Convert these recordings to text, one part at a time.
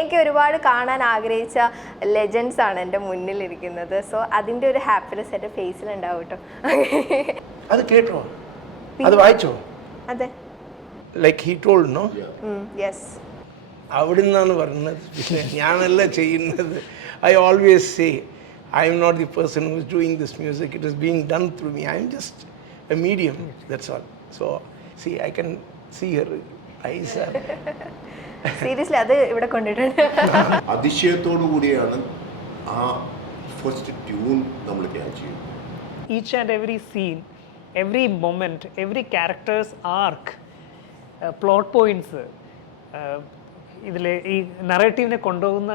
എനിക്ക് ഒരുപാട് കാണാൻ ആഗ്രഹിച്ച ലെജൻസ് ആണ് എൻ്റെ മുന്നിലിരിക്കുന്നത്. സോ അതിൻ്റെ ഒരു ഹാപ്പിനെസ് എൻ്റെ ഫേസിലുണ്ടാവും കേട്ടോ. അത് കേട്ടോ, അത് വായിച്ചോ? അതെ, like he told no. Yes, അവിടെ നിന്നാണ് പറയുന്നത്, പിന്നെ ഞാനല്ല ചെയ്യുന്നത്. I always say I am not the person who is doing this music. It is being done through me. I am just a medium. That's all. So, see, I can see her eyes are. Seriously അത് ഇവിടെ കൊണ്ടിട്ടുണ്ട്. അതിശയത്തോടു കൂടിയാണ് ആ first tune നമ്മൾ catch ചെയ്യുന്നത്. Each and every scene, every moment, every character's arc, plot points, ഇതിലെ ഈ നറേറ്റീവിനെ കൊണ്ടുപോകുന്ന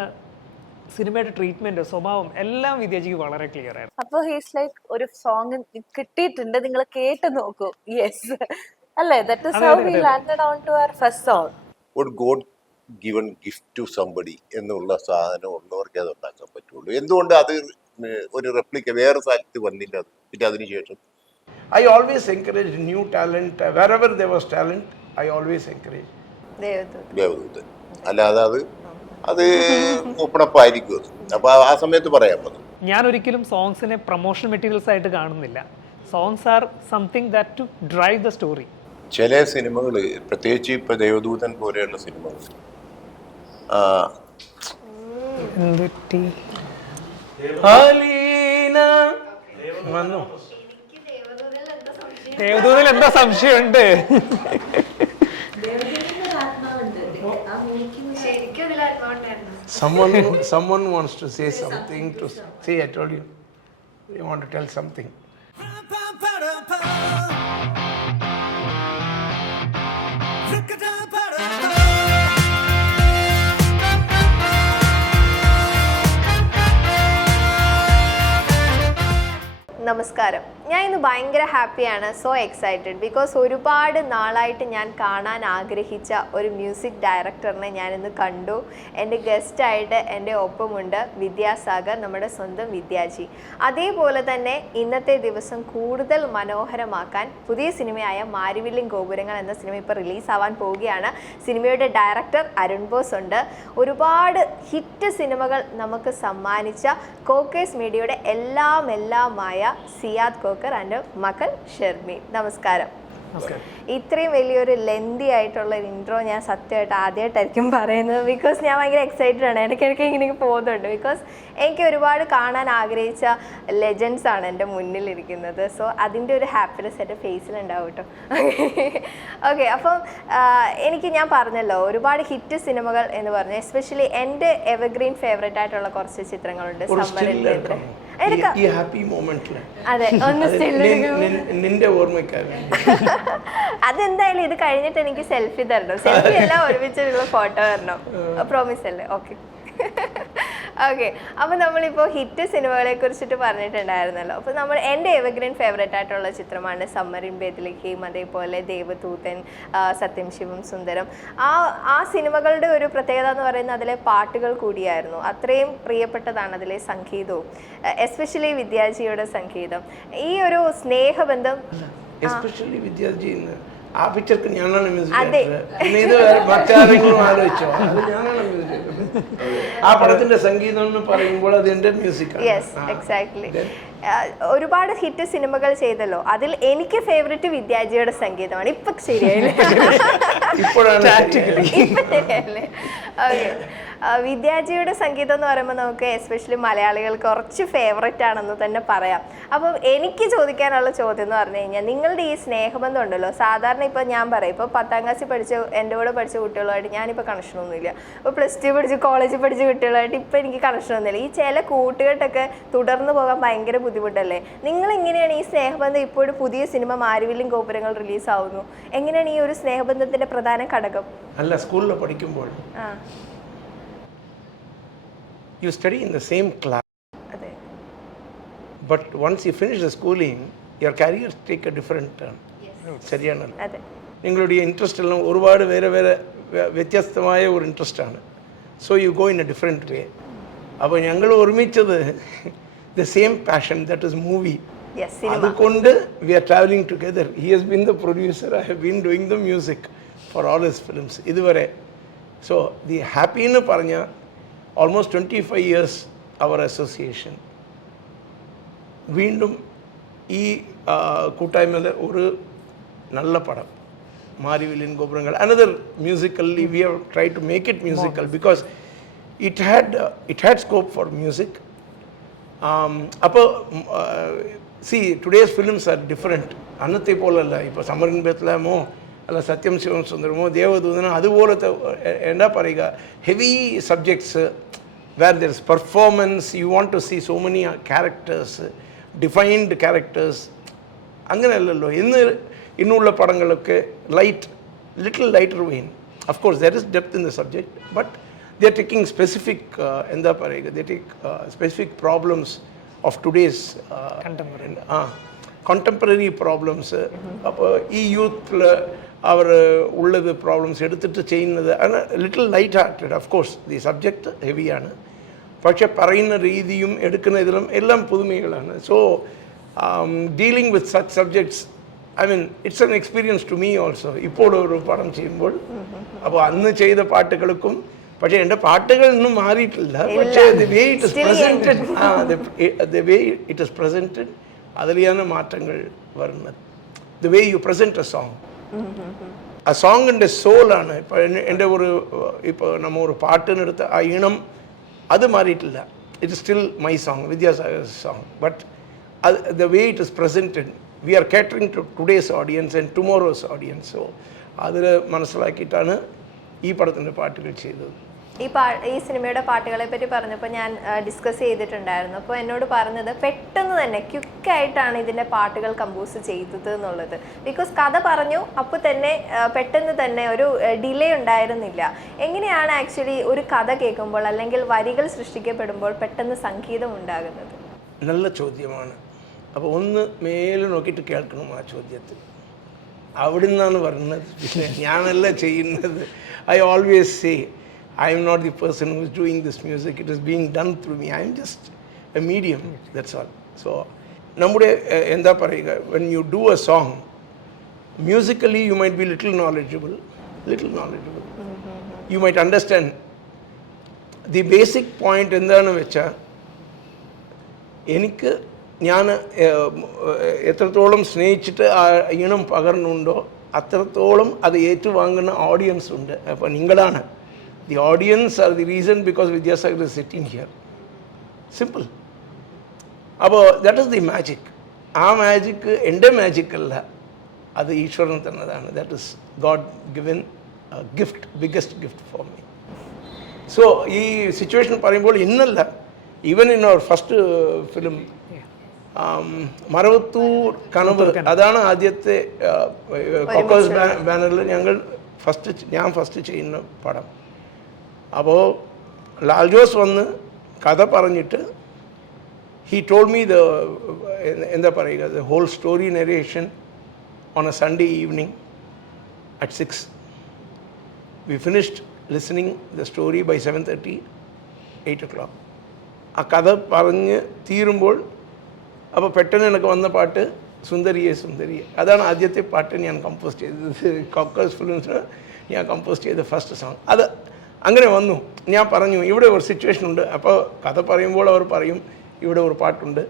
സിനിമയുടെ ട്രീറ്റ്മെന്റ്, സ്വഭാവം എല്ലാം വിദ്യാജിക്ക് വളരെ ക്ലിയർ ആയിരുന്നു. അപ്പൊ ഹീസ് ലൈക്ക് ഒരു സോങ് കിട്ടിയിട്ടുണ്ട്, നിങ്ങൾ കേട്ട് നോക്കൂ. യെസ് അല്ലേ, that is how we landed on to our first song. ഒരു God given gift to somebody എന്നുള്ള സാധനം ഉള്ളവർക്ക് അത് ഉണ്ടാക്കാൻ പറ്റുള്ളൂ. എന്തുകൊണ്ട് അത് ഒരു റെപ്ലിക്ക വേറെ സ്ഥലത്ത് വന്നില്ല? പിന്നെ അതിനുശേഷം I always encourage new talent. Wherever there was talent, I always encourage. Devadoothan അല്ലാതെ അത് ഓപ്പണപ്പ് ആയിരിക്കും. അത് അപ്പൊ ആ സമയത്ത് പറയാൻ പറ്റും. ഞാൻ ഒരിക്കലും സോങ്സിനെ പ്രൊമോഷൻ മെറ്റീരിയൽസ് ആയിട്ട് കാണുന്നില്ല. Songs are something that to drive the story. ചില സിനിമകൾ, പ്രത്യേകിച്ച് ഇപ്പൊ ദേവദൂതൻ പോലെയുള്ള സിനിമകൾ, ദേവദൂതനിൽ എന്താ സംശയമുണ്ട്? Someone wants to say something. To say, I told you, you want to tell something. നമസ്കാരം. ഞാൻ ഇന്ന് ഭയങ്കര ഹാപ്പിയാണ്, സോ എക്സൈറ്റഡ്, ബിക്കോസ് ഒരുപാട് നാളായിട്ട് ഞാൻ കാണാൻ ആഗ്രഹിച്ച ഒരു മ്യൂസിക് ഡയറക്ടറിനെ ഞാനിന്ന് കണ്ടു. എൻ്റെ ഗസ്റ്റായിട്ട് എൻ്റെ ഒപ്പമുണ്ട് വിദ്യാസാഗർ, നമ്മുടെ സ്വന്തം വിദ്യാജി. അതേപോലെ തന്നെ ഇന്നത്തെ ദിവസം കൂടുതൽ മനോഹരമാക്കാൻ പുതിയ സിനിമയായ മാരിവില്ലിൻ ഗോപുരങ്ങൾ എന്ന സിനിമ ഇപ്പോൾ റിലീസാവാൻ പോവുകയാണ്. സിനിമയുടെ ഡയറക്ടർ അരുൺ ബോസ് ഉണ്ട്. ഒരുപാട് ഹിറ്റ് സിനിമകൾ നമുക്ക് സമ്മാനിച്ച കോക്കേഴ്സ് മീഡിയയുടെ എല്ലാമായ സിയാദ് കോക്കർ ആൻഡ് മകൾ ഷെർമി. നമസ്കാരം. ഇത്രയും വലിയൊരു ലെന്തി ആയിട്ടുള്ള ഒരു ഇൻട്രോ ഞാൻ സത്യമായിട്ട് ആദ്യമായിട്ടായിരിക്കും പറയുന്നത്, ബിക്കോസ് ഞാൻ ഭയങ്കര എക്സൈറ്റഡ് ആണ്. ഇടയ്ക്കിടയ്ക്ക് ഇങ്ങനെ പോകുന്നുണ്ട്, ബിക്കോസ് എനിക്ക് ഒരുപാട് കാണാൻ ആഗ്രഹിച്ച ലെജൻസ് ആണ് എൻ്റെ മുന്നിലിരിക്കുന്നത്. സോ അതിൻ്റെ ഒരു ഹാപ്പിനെസ് എൻ്റെ ഫേസിലുണ്ടാവും കേട്ടോ. ഓക്കെ, അപ്പം ഞാൻ പറഞ്ഞല്ലോ ഒരുപാട് ഹിറ്റ് സിനിമകൾ എന്ന് പറഞ്ഞു. എസ്പെഷ്യലി എൻ്റെ എവർഗ്രീൻ ഫേവറേറ്റ് ആയിട്ടുള്ള കുറച്ച് ചിത്രങ്ങളുണ്ട്. സമ്മറിൽ അതെ, ഒന്ന് നിന്റെ ഓർമ്മക്കാരൻ. അതെന്തായാലും ഇത് കഴിഞ്ഞിട്ട് എനിക്ക് സെൽഫി തരണം. സെൽഫി എല്ലാം ഒരുമിച്ചുള്ള ഫോട്ടോ തരണം, പ്രോമിസ് അല്ലേ? ഓക്കെ. ഓക്കെ, അപ്പോൾ നമ്മളിപ്പോൾ ഹിറ്റ് സിനിമകളെ കുറിച്ചിട്ട് പറഞ്ഞിട്ടുണ്ടായിരുന്നല്ലോ. അപ്പോൾ എൻ്റെ എവർഗ്രീൻ ഫേവറേറ്റ് ആയിട്ടുള്ള ചിത്രമാണ് സമ്മറിൻ ബേത്ലഹേം, അതേപോലെ ദേവദൂതൻ, സത്യം ശിവം സുന്ദരം. ആ സിനിമകളുടെ ഒരു പ്രത്യേകത എന്ന് പറയുന്നത് അതിലെ പാട്ടുകൾ കൂടിയായിരുന്നു. അത്രയും പ്രിയപ്പെട്ടതാണ് അതിലെ സംഗീതവും, എസ്പെഷ്യലി വിദ്യാജിയുടെ സംഗീതം. ഈ ഒരു സ്നേഹബന്ധം എസ്പെഷ്യലി വിദ്യാജി ആ പിക്ചർക്ക് ഞാനാണ് മ്യൂസിക്. ഇത് മറ്റാരെങ്കിലും ആലോചിച്ചോ? അത് ഞാനാണ് മ്യൂസിക്. ആ പടത്തിന്റെ സംഗീതം എന്ന് പറയുമ്പോൾ അത് എന്റെ മ്യൂസിക്. Yes, exactly. ഒരുപാട് ഹിറ്റ് സിനിമകൾ ചെയ്തല്ലോ, അതിൽ എനിക്ക് ഫേവറേറ്റ് വിദ്യാജിയുടെ സംഗീതമാണ്. ഇപ്പൊ ശരിയായില്ലേ? ശരിയല്ലേ? ഓക്കെ, വിദ്യാജിയുടെ സംഗീതം എന്ന് പറയുമ്പോൾ നമുക്ക് എസ്പെഷ്യലി മലയാളികൾക്ക് കുറച്ച് ഫേവറേറ്റ് ആണെന്ന് തന്നെ പറയാം. അപ്പം എനിക്ക് ചോദിക്കാനുള്ള ചോദ്യം എന്ന് പറഞ്ഞു കഴിഞ്ഞാൽ, നിങ്ങളുടെ ഈ സ്നേഹബന്ധം ഉണ്ടല്ലോ, സാധാരണ ഇപ്പോൾ ഞാൻ പറയും, ഇപ്പോൾ 10ാം ക്ലാസ്സിൽ എൻ്റെ കൂടെ പഠിച്ച കുട്ടികളുമായിട്ട് ഞാനിപ്പോൾ കണക്ഷനൊന്നുമില്ല. ഇപ്പോൾ +2 പഠിച്ച് കോളേജിൽ പഠിച്ച കുട്ടികളായിട്ട് ഇപ്പോൾ എനിക്ക് കണക്ഷനൊന്നുമില്ല. ഈ ചില കൂട്ടുകെട്ടൊക്കെ തുടർന്ന് പോകാൻ ഭയങ്കര ബുദ്ധിമുട്ടല്ലേ? നിങ്ങൾ എങ്ങനെയാണ് ഈ സ്നേഹബന്ധം? ഇപ്പോൾ പുതിയ സിനിമ മാരിവില്ലിൻ ഗോപുരങ്ങൾ റിലീസാവുന്നു, എങ്ങനെയാണ് ഈ ഒരു സ്നേഹബന്ധത്തിന്റെ പ്രധാന ഘടകം? അല്ല, സ്കൂളിൽ പഠിക്കുമ്പോൾ you study in the same class, but once you finish the schooling, your careers take a different turn. ശരിയാണല്ലോ? നിങ്ങളുടെ ഇൻട്രസ്റ്റ് എല്ലാം ഒരുപാട് വേറെ വ്യത്യസ്തമായ ഒരു ഇൻട്രസ്റ്റ് ആണ്. So you go in A different വേ. അപ്പോൾ ഞങ്ങൾ ഒരുമിച്ചത് the same passion, that is movie. അതുകൊണ്ട് we are traveling together. He has been the producer, I have been doing the music for all his films. ഇതുവരെ so the happy എന്ന് പറഞ്ഞ almost 25 years അവർ association. വീണ്ടും ഈ കൂട്ടായ്മയിൽ ഒരു നല്ല പടം മാരിവില്ലിൻ ഗോപുരങ്ങൾ, another musically we have try to make it musical because it had scope for music. അപ്പോൾ see today's films are different. അന്നത്തെ പോലല്ല. ഇപ്പോൾ സമരൻ ബെത്ലഹേമോ അല്ല സത്യം ശിവം സുന്ദരമോ ദേവദൂതനോ അതുപോലത്തെ എന്താ പറയുക heavy subjects where there is performance, you want to see so many characters, defined characters. അങ്ങനെയല്ലല്ലോ ഇന്നുള്ള പടങ്ങളൊക്കെ little lighter vein. Of course there is depth in the subject, but they are taking specific എന്താ പറയുക they take specific problems of today's contemporary problems. അപ്പോൾ ഈ യൂത്തിൽ അവർ ഉള്ളത് problems എടുത്തിട്ട് ചെയ്യുന്നത് little light hearted. Of course the subject ഹെവിയാണ്, പക്ഷെ പറയുന്ന രീതിയും എടുക്കുന്ന ഇതിലും എല്ലാം പുതുമകളാണ്. So dealing with such subjects, I mean it's an experience to me also. ഇപ്പോൾ ഒരു പടം ചെയ്യുമ്പോൾ അപ്പോൾ അന്ന് ചെയ്ത പാട്ടുകൾക്കും, പക്ഷേ എൻ്റെ പാട്ടുകൾ ഒന്നും മാറിയിട്ടില്ല, പക്ഷേ the way it is presented, the way it is presented അതിലാണ് മാറ്റങ്ങൾ വരുന്നത്. The way you present a song, ആ സോങ്ങിൻ്റെ സോളാണ്. ഇപ്പോൾ എൻ്റെ ഇപ്പോൾ നമ്മൾ ഒരു പാട്ടിനെടുത്ത ആ ഈണം അത് മാറിയിട്ടില്ല. It is still my song, Vidyasagar song, but the way it is presented we are catering to today's audience and tomorrow's audience. So അതിൽ മനസ്സിലാക്കിയിട്ടാണ് ഈ പടത്തിൻ്റെ പാട്ടുകൾ ചെയ്തത്. ഈ സിനിമയുടെ പാട്ടുകളെ പറ്റി പറഞ്ഞപ്പോൾ ഞാൻ ഡിസ്കസ് ചെയ്തിട്ടുണ്ടായിരുന്നു. അപ്പോൾ എന്നോട് പറഞ്ഞത് പെട്ടെന്ന് തന്നെ ക്വിക്കായിട്ടാണ് ഇതിൻ്റെ പാട്ടുകൾ കമ്പോസ് ചെയ്തത് എന്നുള്ളത്. ബിക്കോസ് കഥ പറഞ്ഞു അപ്പോൾ തന്നെ പെട്ടെന്ന് തന്നെ ഒരു ഡിലേ ഉണ്ടായിരുന്നില്ല. എങ്ങനെയാണ് ആക്ച്വലി ഒരു കഥ കേൾക്കുമ്പോൾ അല്ലെങ്കിൽ വരികൾ സൃഷ്ടിക്കപ്പെടുമ്പോൾ പെട്ടെന്ന് സംഗീതം ഉണ്ടാകുന്നത്? നല്ല ചോദ്യമാണ്. അപ്പോൾ ഒന്ന് മേലെ നോക്കിയിട്ട് കേൾക്കണം ആ ചോദ്യത്തിൽ. അവിടെ നിന്നാണ് പറയുന്നത്, പിന്നെ ഞാനല്ല ചെയ്യുന്നത്. I always say I am not the person who is doing this music, it is being done through me. I am just a medium, that's all. So നമ്മുടെ എന്താ പറയുക, when you do a song musically you might be little knowledgeable, you might understand the basic point. എന്താണെന്ന് വെച്ചാൽ എനിക്ക് ഞാൻ എത്രത്തോളം സ്നേഹിച്ചിട്ട് ആ ഈണം പകർന്നുണ്ടോ അത്രത്തോളം അത് ഏറ്റുവാങ്ങുന്ന ഓഡിയൻസ് ഉണ്ട്. അപ്പോൾ നിങ്ങളാണ് the audience are the reason because Vidyasagar is sitting here. Simple. അപ്പോൾ ദാറ്റ് ഈസ് ദി മാജിക്. ആ മാജിക്ക് എൻ്റെ മാജിക്കല്ല, അത് ഈശ്വരൻ തന്നതാണ്. That is god given gift, biggest gift for me. So ഈ സിറ്റുവേഷൻ പറയുമ്പോൾ ഇന്നല്ല, even in our first film Maravathoor Kanavu, അതാണ് ആദ്യത്തെ കോക്കേഴ്സ് ബാനറിൽ ഞാൻ ഫസ്റ്റ് ചെയ്യുന്ന പടം. അപ്പോൾ ലാൽ ജോസ് വന്ന് കഥ പറഞ്ഞിട്ട് he told me എന്താ പറയുക the whole story narration on a Sunday evening at 6. We finished listening the story by 7:30, 8 o'clock. ആ കഥ പറഞ്ഞ് തീരുമ്പോൾ അപ്പോൾ പെട്ടെന്ന് എനിക്ക് വന്ന പാട്ട് സുന്ദരിയെ സുന്ദരിയെ. അതാണ് ആദ്യത്തെ പാട്ട് ഞാൻ കമ്പോസ് ചെയ്തത്. കോക്കേഴ്സ് ഫിലിംസിന് ഞാൻ കമ്പോസ് ചെയ്ത ഫസ്റ്റ് സോങ് അത് അങ്ങനെ വന്നു. ഞാൻ പറഞ്ഞു ഇവിടെ ഒരു സിറ്റുവേഷൻ ഉണ്ട്. അപ്പോൾ കഥ പറയുമ്പോൾ അവർ പറയും ഇവിടെ ഒരു പാട്ടുണ്ട്,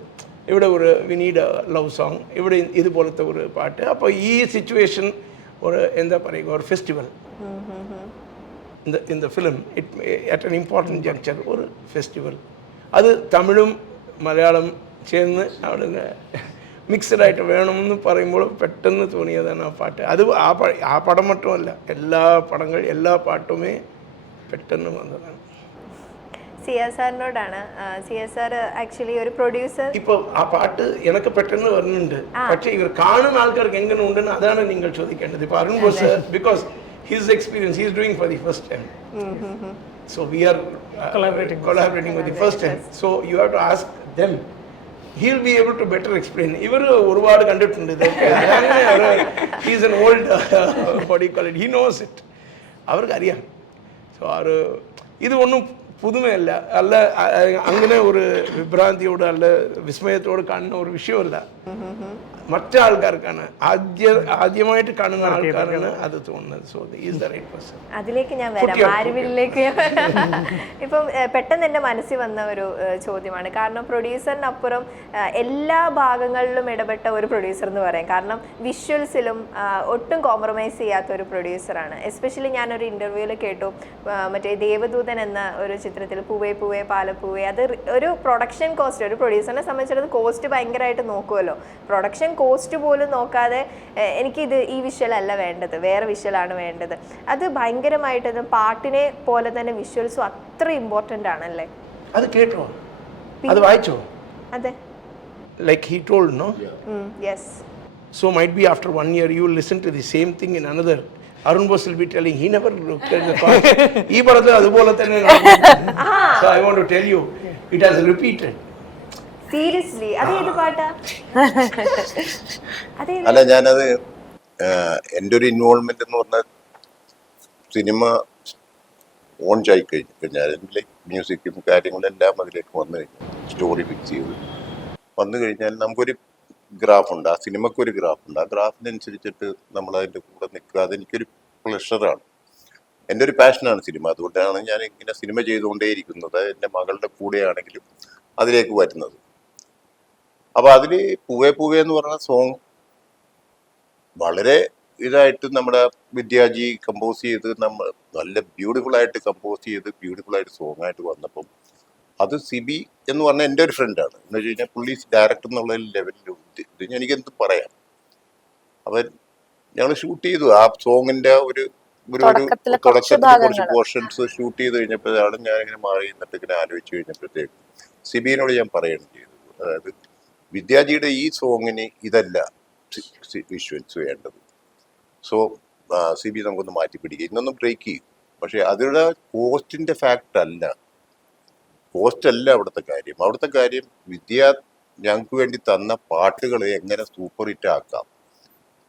ഇവിടെ ഒരു we need A love song, ഇവിടെ ഇതുപോലത്തെ ഒരു പാട്ട്. അപ്പോൾ ഈ സിറ്റുവേഷൻ ഒരു എന്താ പറയുക ഒരു festival in the film at an important juncture, ഒരു ഫെസ്റ്റിവൽ. അത് തമിഴും മലയാളം ചേർന്ന് അവിടെ മിക്സഡായിട്ട് വേണമെന്ന് പറയുമ്പോൾ പെട്ടെന്ന് തോന്നിയതാണ് ആ പാട്ട്. അത് ആ പടം മാത്രമല്ല, എല്ലാ പാട്ടുമേ പെട്ടെന്ന് വന്നതാണ്. സിയാസാറിനോടാണ്. സിയാസാർ ആക്ച്വലി ഒരു പ്രൊഡ്യൂസർ. ഇപ്പോൾ ആ പാട്ട് എനിക്ക് പെട്ടെന്ന് വരുന്നുണ്ട്, പക്ഷേ ഇവർ കാണുന്ന ആൾക്കാർക്ക് എങ്ങനെ ഉണ്ടെന്ന് അതാണ് നിങ്ങൾ ചോദിക്കേണ്ടത്. ഇപ്പോൾ Arun boss because his experience he is doing for the first time. So we are collaborating with the first time. So you have to ask them. He'll be able to better explain. ഇവർ ഒരുപാട് കണ്ടിട്ടുണ്ട് ഇതൊക്കെ. He is an old what do you call it, he knows it. അവർക്കറിയാം. So ഇത് ഒന്നും പുതുമയല്ല, അല്ല അങ്ങനെ ഒരു വിഭ്രാന്തിയോട് അല്ല വിസ്മയത്തോട് കാണുന്ന ഒരു വിഷയമല്ല. മറ്റു ആൾക്കാർക്കാണ് ആദ്യമായിട്ട് കാണുന്ന ആൾക്കാരാണ് അത് തോന്നുന്നത്. So is the right person. അതിലേക്ക് ഞാൻ വരാം, ആരുവിലേക്ക്. ഇപ്പം പെട്ടെന്ന് എൻ്റെ മനസ്സിൽ വന്ന ഒരു ചോദ്യമാണ്. കാരണം പ്രൊഡ്യൂസറിനപ്പുറം എല്ലാ ഭാഗങ്ങളിലും ഇടപെട്ട ഒരു പ്രൊഡ്യൂസർ എന്ന് പറയാം. കാരണം വിഷ്വൽസിലും ഒട്ടും കോംപ്രമൈസ് ചെയ്യാത്ത ഒരു പ്രൊഡ്യൂസറാണ്. എസ്പെഷ്യലി ഞാനൊരു ഇൻ്റർവ്യൂവിൽ കേട്ടു, മറ്റേ ദേവദൂതൻ എന്ന ഒരു ചിത്രത്തിൽ പൂവേ പൂവേ പാലപ്പൂവേ, അത് ഒരു പ്രൊഡക്ഷൻ കോസ്റ്റ്, ഒരു പ്രൊഡ്യൂസറിനെ സംബന്ധിച്ചിടത്തോളം കോസ്റ്റ് ഭയങ്കരമായിട്ട് നോക്കുമല്ലോ. പ്രൊഡക്ഷൻ കോസ്റ്റ് പോലും നോക്കാതെ എനിക്കിത് ഈ വിഷ്വലല്ല വേണ്ടത്, വേറെ വിഷ്വലാണ് വേണ്ടത്. അത് ഭയങ്കരമായിട്ട് പാട്ടിനെ പോലെ തന്നെ വിഷ്വൽസും അത്ര ഇമ്പോർട്ടൻ്റ് ആണല്ലേ? അത് കേട്ടോ, അത് വായിച്ചോ? അതെ. Like he told, no? Yes. So might be after 1 year you will listen to the same thing in another. Arun Bose will be telling he never looked at the past. ഈ പടത്തിൽ അതുപോലെ തന്നെ. So I want to tell you, it has repeated. Seriously, അതേത് പാട്ടാ? അല്ല, ഞാനത് എൻ്റെ ഒരു ഇൻവോൾവ്മെന്റ് എന്ന് പറഞ്ഞാൽ സിനിമ ഓൺ ആയി കഴിഞ്ഞാൽ അതിലേക്ക് മ്യൂസിക്കും കാര്യങ്ങളെല്ലാം അതിലേക്ക് വന്നു കഴിഞ്ഞു, സ്റ്റോറി ഫിക്സ് ചെയ്ത് വന്നു കഴിഞ്ഞാൽ നമുക്കൊരു ഗ്രാഫുണ്ട്, ആ സിനിമക്കൊരു ഗ്രാഫുണ്ട്. ആ ഗ്രാഫിനനുസരിച്ചിട്ട് നമ്മൾ അതിൻ്റെ കൂടെ നിൽക്കുക. അതെനിക്കൊരു പ്ലഷറാണ്, എൻ്റെ ഒരു പാഷനാണ് സിനിമ. അതുകൊണ്ടാണ് ഞാൻ ഇങ്ങനെ സിനിമ ചെയ്തുകൊണ്ടേയിരിക്കുന്നത്. എൻ്റെ മകളുടെ കൂടെയാണെങ്കിലും അതിലേക്ക് വരുന്നത്. അപ്പോൾ അതിൽ പൂവേ പൂവേ എന്ന് പറഞ്ഞ സോങ് വളരെ ഇതായിട്ട് നമ്മുടെ വിദ്യാജി കമ്പോസ് ചെയ്ത് നമ്മൾ നല്ല ബ്യൂട്ടിഫുള്ളായിട്ട് കമ്പോസ് ചെയ്ത് ബ്യൂട്ടിഫുള്ളായിട്ട് സോങ് ആയിട്ട് വന്നപ്പം അത് സിബി എന്ന് പറഞ്ഞാൽ എൻ്റെ ഒരു ഫ്രണ്ടാണ്. എന്ന് വെച്ച് കഴിഞ്ഞാൽ പുള്ളി ഡയറക്ടർ എന്നുള്ള ലെവലിൽ ഇത് എനിക്കെന്ത് പറയാം. അവൻ ഞങ്ങൾ ഷൂട്ട് ചെയ്തു ആ സോങ്ങിൻ്റെ ഒരു തുടക്കത്തിൽ കുറച്ച് പോർഷൻസ് ഷൂട്ട് ചെയ്ത് കഴിഞ്ഞപ്പോഴാണ് ഞാനിങ്ങനെ മാറി നിന്നിട്ട് ഇങ്ങനെ ആലോചിച്ച് കഴിഞ്ഞപ്പോഴത്തേക്ക് സിബിനോട് ഞാൻ പറയുകയാണ് ചെയ്തത്. അതായത് വിദ്യാജിയുടെ ഈ സോങ്ങിന് ഇതല്ല വിഷ്വൽസ് വേണ്ടത്. സോ സിബി നമുക്കൊന്ന് മാറ്റി പിടിക്കുക, ഇന്നൊന്നും ബ്രേക്ക് ചെയ്യും. പക്ഷെ അതിയുടെ കോസ്റ്റിന്റെ ഫാക്ടർ അല്ല, കോസ്റ്റ് അല്ല അവിടുത്തെ കാര്യം. അവിടുത്തെ കാര്യം ഞങ്ങൾക്ക് വേണ്ടി തന്ന പാട്ടുകൾ എങ്ങനെ സൂപ്പർ ഹിറ്റ് ആക്കാം,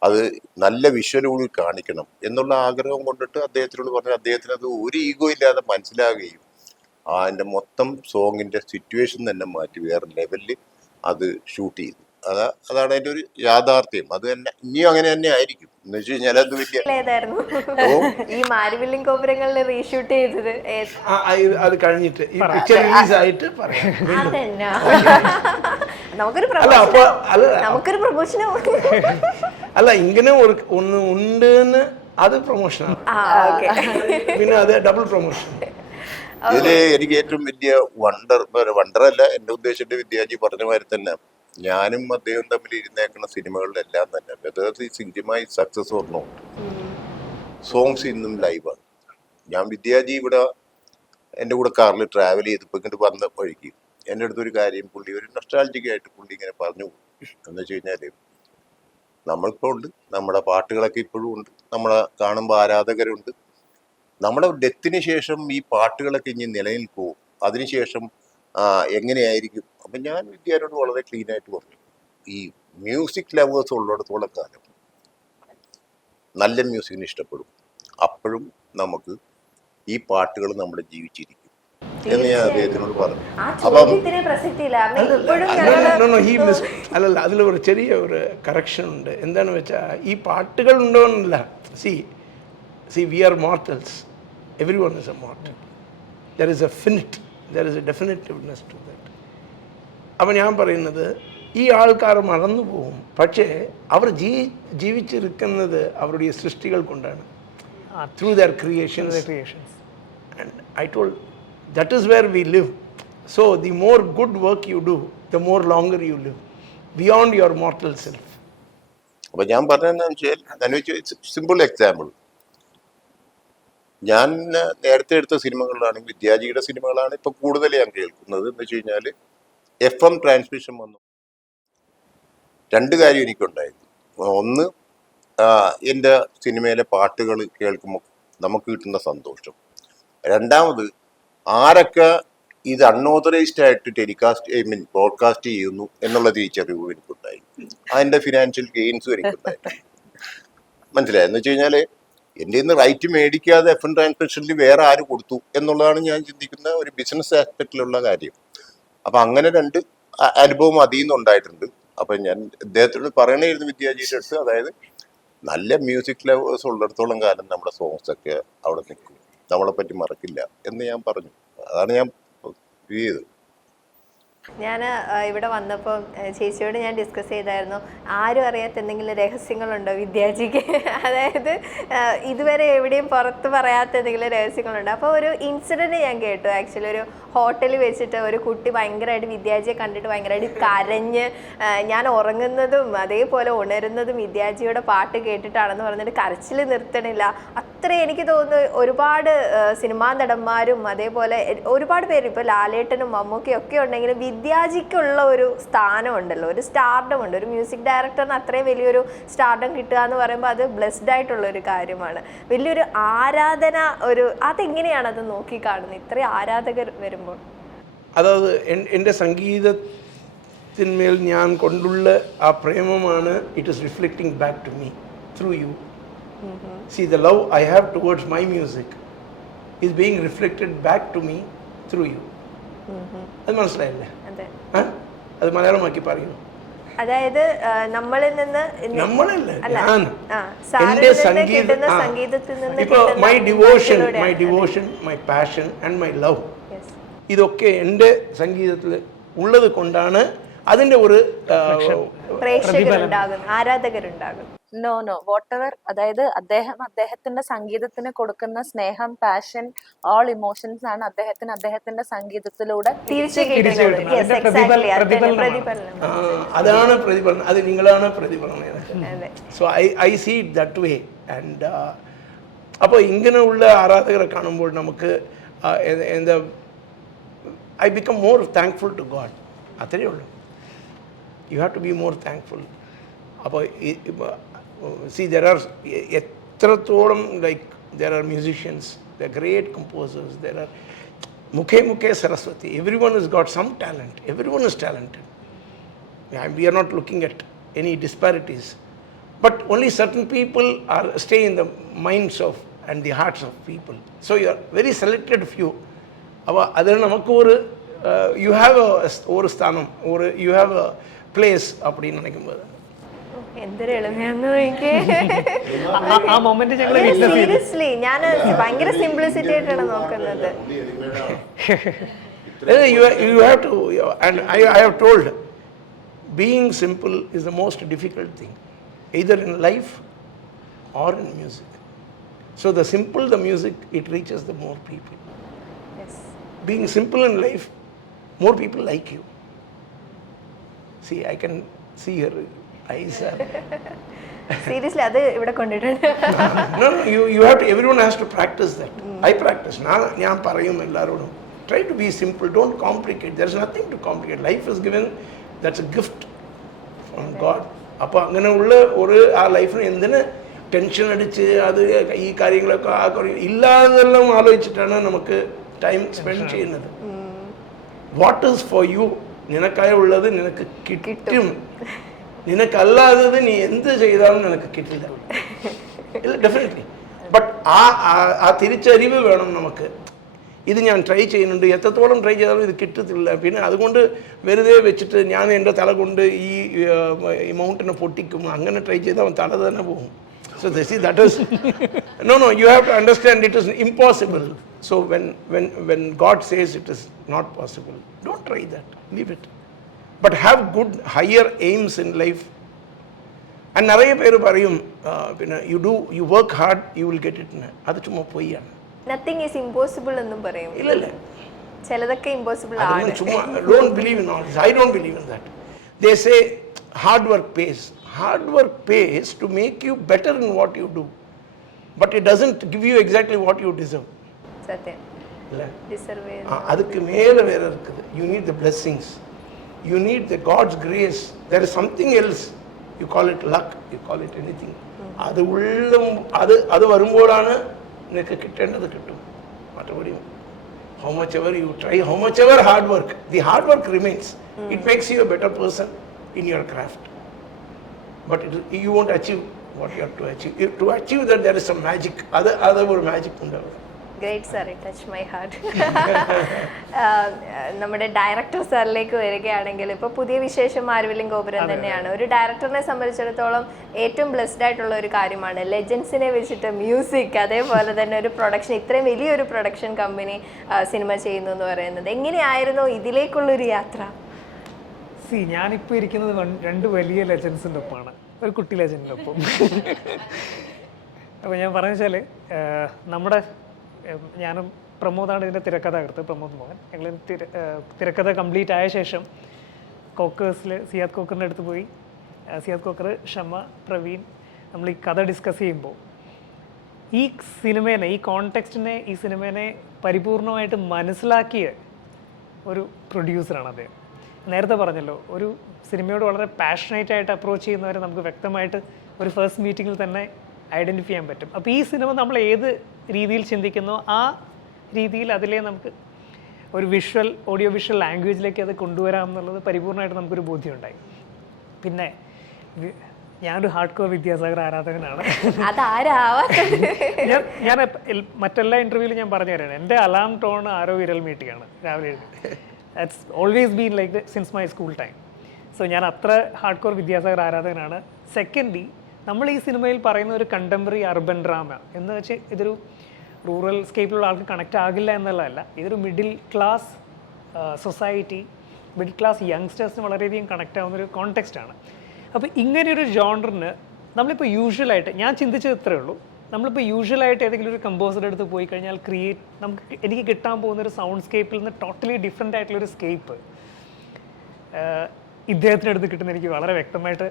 അത് നല്ല വിഷ്വലുകളിൽ കാണിക്കണം എന്നുള്ള ആഗ്രഹം കൊണ്ടിട്ട് അദ്ദേഹത്തിനോട് പറഞ്ഞാൽ അദ്ദേഹത്തിന് അത് ഒരു ഈഗോ ഇല്ലാതെ മനസ്സിലാകുകയും അതിൻ്റെ മൊത്തം സോങ്ങിന്റെ സിറ്റുവേഷൻ തന്നെ മാറ്റി വേറെ ലെവലിൽ അത് ഷൂട്ട് ചെയ്തു. അതാണ് അതിന്റെ ഒരു യാഥാർത്ഥ്യം. അത് തന്നെ ഇനിയും അങ്ങനെ തന്നെ ആയിരിക്കും. എന്ന് വെച്ച് കഴിഞ്ഞാൽ അത് വലിയ ഈ മാരിവില്ലിൻ കോപുരങ്ങളിൽ റീഷൂട്ട് ചെയ്തത് അത് കഴിഞ്ഞിട്ട് ഈ പിക്ചർ റിലീസ് ആയിട്ട് പറയാം. നമുക്കൊരു പ്രൊമോഷൻ അല്ല, ഇങ്ങനെ ഒന്ന് ഉണ്ടെന്ന് അത് പ്രൊമോഷനാണ്, പിന്നെ അത് ഡബിൾ പ്രൊമോഷൻ. ഇതില് എനിക്ക് ഏറ്റവും വലിയ വണ്ടറല്ല എന്റെ ഉദ്ദേശിച്ചിട്ട് വിദ്യാജി പറഞ്ഞ മാതിരി തന്നെ ഞാനും അദ്ദേഹം തമ്മിൽ ഇരുന്നേക്കുന്ന സിനിമകളിലെല്ലാം തന്നെ സിനിമ സക്സസ് ഓർണമുണ്ട്. സോങ്സ് ഇന്നും ലൈവാണ്. ഞാൻ വിദ്യാജി ഇവിടെ എൻ്റെ കൂടെ കാറിൽ ട്രാവൽ ചെയ്തപ്പോൾ ഇങ്ങോട്ട് വന്ന വഴിക്ക് എൻ്റെ അടുത്തൊരു കാര്യം പുള്ളി ഒരു നൊസ്റ്റാൾജിക്കായിട്ട് പുള്ളി ഇങ്ങനെ പറഞ്ഞു. എന്ന് വെച്ച് കഴിഞ്ഞാൽ നമ്മളിപ്പോൾ ഉണ്ട്, നമ്മുടെ പാട്ടുകളൊക്കെ ഇപ്പോഴും ഉണ്ട്, നമ്മളെ കാണുമ്പോൾ ആരാധകരുണ്ട്. നമ്മുടെ ഡെത്തിന് ശേഷം ഈ പാട്ടുകളൊക്കെ ഇനി നിലനിൽക്കുമോ, അതിനുശേഷം എങ്ങനെയായിരിക്കും? അപ്പം ഞാൻ വിദ്യാരോട് വളരെ ക്ലീൻ ആയിട്ട് പറഞ്ഞു, ഈ മ്യൂസിക് ലവേഴ്സ് ഉള്ളിടത്തോളം കാലം നല്ല മ്യൂസിക്കിന് ഇഷ്ടപ്പെടും, അപ്പോഴും നമുക്ക് ഈ പാട്ടുകൾ നമ്മുടെ ജീവിച്ചിരിക്കും എന്ന് ഞാൻ അദ്ദേഹത്തിനോട് പറഞ്ഞു. അപ്പം അല്ലല്ല, അതിൽ ഒരു ചെറിയ ഒരു കറക്ഷൻ ഉണ്ട്. എന്താണെന്ന് വെച്ചാൽ ഈ പാട്ടുകൾ ഉണ്ടോന്നല്ല, See, we are mortals. Everyone is a mortal. There is a finite, there is a definitiveness to that. അപ്പം ഞാൻ പറയുന്നത് ഈ ആൾക്കാർ മറന്നു പോകും, പക്ഷേ അവർ ജീവിച്ചിരിക്കുന്നത് അവരുടെ സൃഷ്ടികൾ കൊണ്ടാണ്, through there creations. And I told, that is where we live. So the more good work you do, the more longer you live, beyond your mortal self. അപ്പം ഞാൻ പറഞ്ഞതെന്ന് വെച്ചാൽ സിമ്പിൾ എക്സാമ്പിൾ, ഞാൻ നേരത്തെ എടുത്ത സിനിമകളിലാണെങ്കിൽ വിദ്യാജിയുടെ സിനിമകളാണ് ഇപ്പം കൂടുതൽ ഞാൻ കേൾക്കുന്നത്. എന്ന് വെച്ച് കഴിഞ്ഞാൽ FM ട്രാൻസ്മിഷൻ വന്നു. രണ്ട് കാര്യം എനിക്കുണ്ടായിരുന്നു. ഒന്ന്, എൻ്റെ സിനിമയിലെ പാട്ടുകൾ കേൾക്കുമ്പോൾ നമുക്ക് കിട്ടുന്ന സന്തോഷം. രണ്ടാമത്, ആരൊക്കെ ഇത് അൺഓതറൈസ്ഡ് ആയിട്ട് ബ്രോഡ്കാസ്റ്റ് ചെയ്യുന്നു എന്നുള്ള തിരിച്ചറിവ് എനിക്കുണ്ടായി. അതിൻ്റെ ഫിനാൻഷ്യൽ ഗെയിൻസും എനിക്കുണ്ടായി. മനസ്സിലായി? എന്ന് വെച്ച് കഴിഞ്ഞാൽ എൻ്റെ ഇന്ന് റൈറ്റ് മേടിക്കാതെ FM ട്രാൻസ്മിഷനിൽ വേറെ ആര് കൊടുത്തു എന്നുള്ളതാണ് ഞാൻ ചിന്തിക്കുന്ന ഒരു ബിസിനസ് ആസ്പെക്റ്റിലുള്ള കാര്യം. അപ്പം അങ്ങനെ രണ്ട് അനുഭവം അതിൽ നിന്നുണ്ടായിട്ടുണ്ട്. അപ്പം ഞാൻ ഇദ്ദേഹത്തോട് പറയണമായിരുന്നു വിദ്യാജിയുടെ അടുത്ത്, അതായത് നല്ല മ്യൂസിക് ലവേഴ്സ് ഉള്ളിടത്തോളം കാലം നമ്മുടെ സോങ്സ് ഒക്കെ അവിടെ നിൽക്കും, നമ്മളെ പറ്റി മറക്കില്ല എന്ന് ഞാൻ പറഞ്ഞു. അതാണ് ഞാൻ വ്യൂ ചെയ്തത്. ഞാൻ ഇവിടെ വന്നപ്പോൾ ചേച്ചിയോട് ഞാൻ ഡിസ്കസ് ചെയ്തായിരുന്നു, ആരും അറിയാത്ത എന്തെങ്കിലും രഹസ്യങ്ങളുണ്ടോ വിദ്യാജിക്ക്, അതായത് ഇതുവരെ എവിടെയും പുറത്ത് പറയാത്ത എന്തെങ്കിലും രഹസ്യങ്ങളുണ്ടോ. അപ്പോൾ ഒരു ഇൻസിഡൻറ്റ് ഞാൻ കേട്ടു. ആക്ച്വലി ഒരു ഹോട്ടലിൽ വെച്ചിട്ട് ഒരു കുട്ടി ഭയങ്കരമായിട്ട് വിദ്യാജിയെ കണ്ടിട്ട് ഭയങ്കരമായിട്ട് കരഞ്ഞ്, ഞാൻ ഉറങ്ങുന്നതും അതേപോലെ ഉണരുന്നതും വിദ്യാജിയുടെ പാട്ട് കേട്ടിട്ടാണെന്ന് പറഞ്ഞിട്ട് കരച്ചിൽ നിർത്തണില്ല. അത്രയും എനിക്ക് തോന്നുന്നു ഒരുപാട് സിനിമാ നടന്മാരും അതേപോലെ ഒരുപാട് പേര്, ഇപ്പോൾ ലാലേട്ടനും മമ്മൂക്കയും ഒക്കെ ഉണ്ടെങ്കിലും വിദ്യാജിക്കുള്ള ഒരു സ്ഥാനം ഉണ്ടല്ലോ, ഒരു സ്റ്റാർഡം ഉണ്ട്. ഒരു മ്യൂസിക് ഡയറക്ടറിന് അത്രയും വലിയൊരു സ്റ്റാർഡം കിട്ടുക എന്ന് പറയുമ്പോൾ അത് ബ്ലെസ്ഡ് ആയിട്ടുള്ള ഒരു കാര്യമാണ്. വലിയൊരു ആരാധന, ഒരു അതെങ്ങനെയാണ് അത് നോക്കിക്കാണുന്നത് ഇത്രയും ആരാധകർ വരുമ്പോൾ? അതായത് എൻ്റെ സംഗീതത്തിന്മേൽ ഞാൻ കൊണ്ടുള്ള ആ പ്രേമമാണ് it is reflecting back to me through you. See, the love I have towards my music is being reflected back to me through you. അത് മനസ്സിലായില്ലേ? അത് മലയാളമാക്കി പറയൂ. അതായത് നമ്മളിൽ നിന്ന് നമ്മളല്ല, ഞാൻ എൻ്റെ സംഗീതത്തിൽ നിന്ന് ഇപ്പോൾ my devotion my passion and my love, ഇതൊക്കെ എൻ്റെ സംഗീതത്തിൽ ഉള്ളത് കൊണ്ടാണ് അതിൻ്റെ ഒരു പ്രേക്ഷകരുണ്ടാകും, ആരാധകരുണ്ടാകും. നോ വാട്ട് എവർ, അതായത് അദ്ദേഹത്തിന്റെ സംഗീതത്തിന് കൊടുക്കുന്ന സ്നേഹം, പാഷൻ, ഓൾ ഇമോഷൻസ് ആണ് അദ്ദേഹത്തിന്റെ സംഗീതത്തിലൂടെ അതാണ് പ്രതിഫലനം. അത് നിങ്ങളാണ് പ്രതിഫലനം. So I see it that way. And അപ്പോൾ ഇങ്ങനെയുള്ള ആരാധകരെ കാണുമ്പോൾ നമുക്ക് എന്താ, I become more thankful to God. അത്രയേ ഉള്ളൂ. You have to be more thankful. അപ്പോൾ see, there are എത്രത്തോളം, like there are musicians, there are great composers, there are Mukhe Saraswati, everyone has got some talent, everyone is talented. We are not looking at any disparities, but only certain people are stay in the minds of and the hearts of people. So you are very selected few. Adana namakku oru you have a sthanam or you have a place appdi nenikumbodu എന്തൊരു എളിമയാന്ന് seriously ഞാൻ ഭയങ്കര simplicity ആയിട്ടാണ് നോക്കുന്നത്. You have to, and I have told, being simple is the most difficult thing, either in life or in music. So the simple the music, it reaches the more people. Yes. Being simple in life, more people like you. See, I can see her eyes are seriously അത് ഇവിടെ കൊണ്ടിട്ടുണ്ട്. No, you have to, everyone has to practice that. I practice. ഞാൻ പറയും എല്ലാവരോടും, try to be simple, don't complicate. There's nothing to complicate. Life is given, that's a gift from God. അപ്പോൾ അങ്ങനെ ഉള്ള ഒരു ആ ലൈഫിന് എന്തിന് ടെൻഷൻ അടിച്ച് അത് ഈ കാര്യങ്ങളൊക്കെ ഇല്ലാതെല്ലാം ആലോചിച്ചിട്ടാണ് നമുക്ക് ടൈം സ്പെൻഡ് ചെയ്യുന്നത്. വാട്ട് ഈസ് ഫോർ യു, നിനക്കായ ഉള്ളത് നിനക്ക് കിട്ടും, നിനക്കല്ലാത്തത് നീ എന്ത് ചെയ്താലും നിനക്ക് കിട്ടില്ല. ഡെഫിനറ്റ്ലി. ബട്ട് ആ തിരിച്ചറിവ് വേണം നമുക്ക്. ഇത് ഞാൻ ട്രൈ ചെയ്യുന്നുണ്ട്, എത്രത്തോളം ട്രൈ ചെയ്താലും ഇത് കിട്ടത്തില്ല. പിന്നെ അതുകൊണ്ട് വെറുതെ വെച്ചിട്ട് ഞാൻ എൻ്റെ തല കൊണ്ട് ഈ മൗണ്ടിനെ പൊട്ടിക്കും, അങ്ങനെ ട്രൈ ചെയ്താൽ അവൻ തല തന്നെ പോകും. So they see that is no, you have to understand it is impossible. So when God says it is not possible, don't try that, leave it. But have good higher aims in life. And நிறைய பேர் പറയും പിന്നെ you work hard, you will get it. അത് ചുമ്മാ പൊയ്യാണ്. Nothing is impossible എന്നും പറയും. ഇല്ല, ചിലതൊക്കെ impossible ആണ്. ചുമ്മാ don't believe in all this. I don't believe in that. They say hard work pays. Hard work pays to make you better in what you do, but it doesn't give you exactly what you deserve. സത്യം. Deserve. அதுக்கு மேல வேற இருக்குது. You need the blessings. You need the God's grace. There is something else. You call it luck, you call it anything. അത് അത് വരുമ്പോഴാണ് നിനക്ക് കിട്ടേണ്ടത് കിട്ടും. മറ്റപടി how much ever you try, how much ever hard work, the hard work remains. It makes you a better person in your craft. But you won't achieve what you have to achieve. To achieve that, there is some magic. Other ഒരു magic ഉണ്ടാവും. Great sir, it touch my heart. നമ്മുടെ director സാറിലേക്ക് വരികയാണെങ്കിൽ ഇപ്പോൾ പുതിയ വിശേഷം മാരുവിലും ഗോപുരം തന്നെയാണ്. ഒരു ഡയറക്ടറിനെ സംബന്ധിച്ചിടത്തോളം ഏറ്റവും ബ്ലെസ്ഡ് ആയിട്ടുള്ള ഒരു കാര്യമാണ് ലെജൻസിനെ വെച്ചിട്ട് മ്യൂസിക്, അതേപോലെ തന്നെ ഒരു പ്രൊഡക്ഷൻ, ഇത്രയും വലിയൊരു പ്രൊഡക്ഷൻ കമ്പനി സിനിമ ചെയ്യുന്നു എന്ന് പറയുന്നത്. എങ്ങനെയായിരുന്നു ഇതിലേക്കുള്ളൊരു യാത്ര? ഞാനിപ്പോൾ ഇരിക്കുന്നത് രണ്ട് വലിയ ലെജൻസിൻ്റെ ഒപ്പമാണ്, ഒരു കുട്ടി ലെജൻഡിൻ്റെ ഒപ്പം. അപ്പോൾ ഞാൻ പറഞ്ഞു വെച്ചാൽ നമ്മുടെ ഞാനും പ്രമോദാണ് ഇതിൻ്റെ തിരക്കഥാകൃത്ത്, പ്രമോദ് മോഹൻ. ഞങ്ങൾ തിരക്കഥ കംപ്ലീറ്റ് ആയ ശേഷം കോക്കേഴ്സിൽ സിയാദ് കോക്കറിൻ്റെ അടുത്ത് പോയി. സിയാദ് കോക്കർ, ഷമ, പ്രവീൺ, നമ്മൾ ഈ കഥ ഡിസ്കസ് ചെയ്യുമ്പോൾ ഈ സിനിമേനെ, ഈ കോണ്ടെക്സ്റ്റിനെ, ഈ സിനിമേനെ പരിപൂർണമായിട്ട് മനസ്സിലാക്കിയ ഒരു പ്രൊഡ്യൂസറാണ് അദ്ദേഹം. നേരത്തെ പറഞ്ഞല്ലോ, ഒരു സിനിമയോട് വളരെ പാഷനേറ്റ് ആയിട്ട് അപ്രോച്ച് ചെയ്യുന്നവരെ നമുക്ക് വ്യക്തമായിട്ട് ഒരു ഫസ്റ്റ് മീറ്റിങ്ങിൽ തന്നെ ഐഡൻറ്റിഫൈ ചെയ്യാൻ പറ്റും. അപ്പോൾ ഈ സിനിമ നമ്മൾ ഏത് രീതിയിൽ ചിന്തിക്കുന്നോ ആ രീതിയിൽ അതിലെ നമുക്ക് ഒരു ഓഡിയോ വിഷ്വൽ ലാംഗ്വേജിലേക്ക് അത് കൊണ്ടുവരാം എന്നുള്ളത് പരിപൂർണമായിട്ട് നമുക്കൊരു ബോധ്യമുണ്ടായി. പിന്നെ ഞാനൊരു ഹാർഡ് കോർ വിദ്യാസാഗർ ആരാധകനാണ്. ഞാൻ മറ്റെല്ലാ ഇൻ്റർവ്യൂവിലും ഞാൻ പറഞ്ഞു തരാണ്, എൻ്റെ അലാം ടോൺ ആരോ വിരൽ മീട്ടിയാണ് രാവിലെ എഴുതി. That's always been like since my school time. So ഞാൻ അത്ര ഹാർഡ് കോർ വിദ്യാസാഗർ ആരാധകനാണ്. സെക്കൻഡ്ലി, നമ്മൾ ഈ സിനിമയിൽ പറയുന്ന ഒരു കണ്ടംപററി അർബൻ ഡ്രാമ എന്ന് വെച്ചാൽ ഇതൊരു റൂറൽ സ്കേപ്പിലുള്ള ആൾക്ക് കണക്റ്റ് ആകില്ല എന്നുള്ളതല്ല. ഇതൊരു middle class society, middle class യങ്സ്റ്റേഴ്സിന് വളരെയധികം കണക്റ്റ് ആവുന്നൊരു കോണ്ടെക്സ്റ്റാണ്. അപ്പോൾ ഇങ്ങനെയൊരു ജോണറിന് നമ്മളിപ്പോൾ യൂഷ്വലായിട്ട്, ഞാൻ ചിന്തിച്ചത് ഇത്രയേ ഉള്ളൂ, നമ്മളിപ്പോൾ യൂഷ്വലായിട്ട് ഏതെങ്കിലും ഒരു കമ്പോസറുടെ അടുത്ത് പോയി കഴിഞ്ഞാൽ എനിക്ക് കിട്ടാൻ പോകുന്നൊരു സൗണ്ട് സ്കേപ്പിൽ നിന്ന് ടോട്ടലി ഡിഫറെൻ്റ് ആയിട്ടുള്ളൊരു സ്കേപ്പ് ഇദ്ദേഹത്തിനടുത്ത് കിട്ടുന്ന എനിക്ക് വളരെ വ്യക്തമായിട്ട്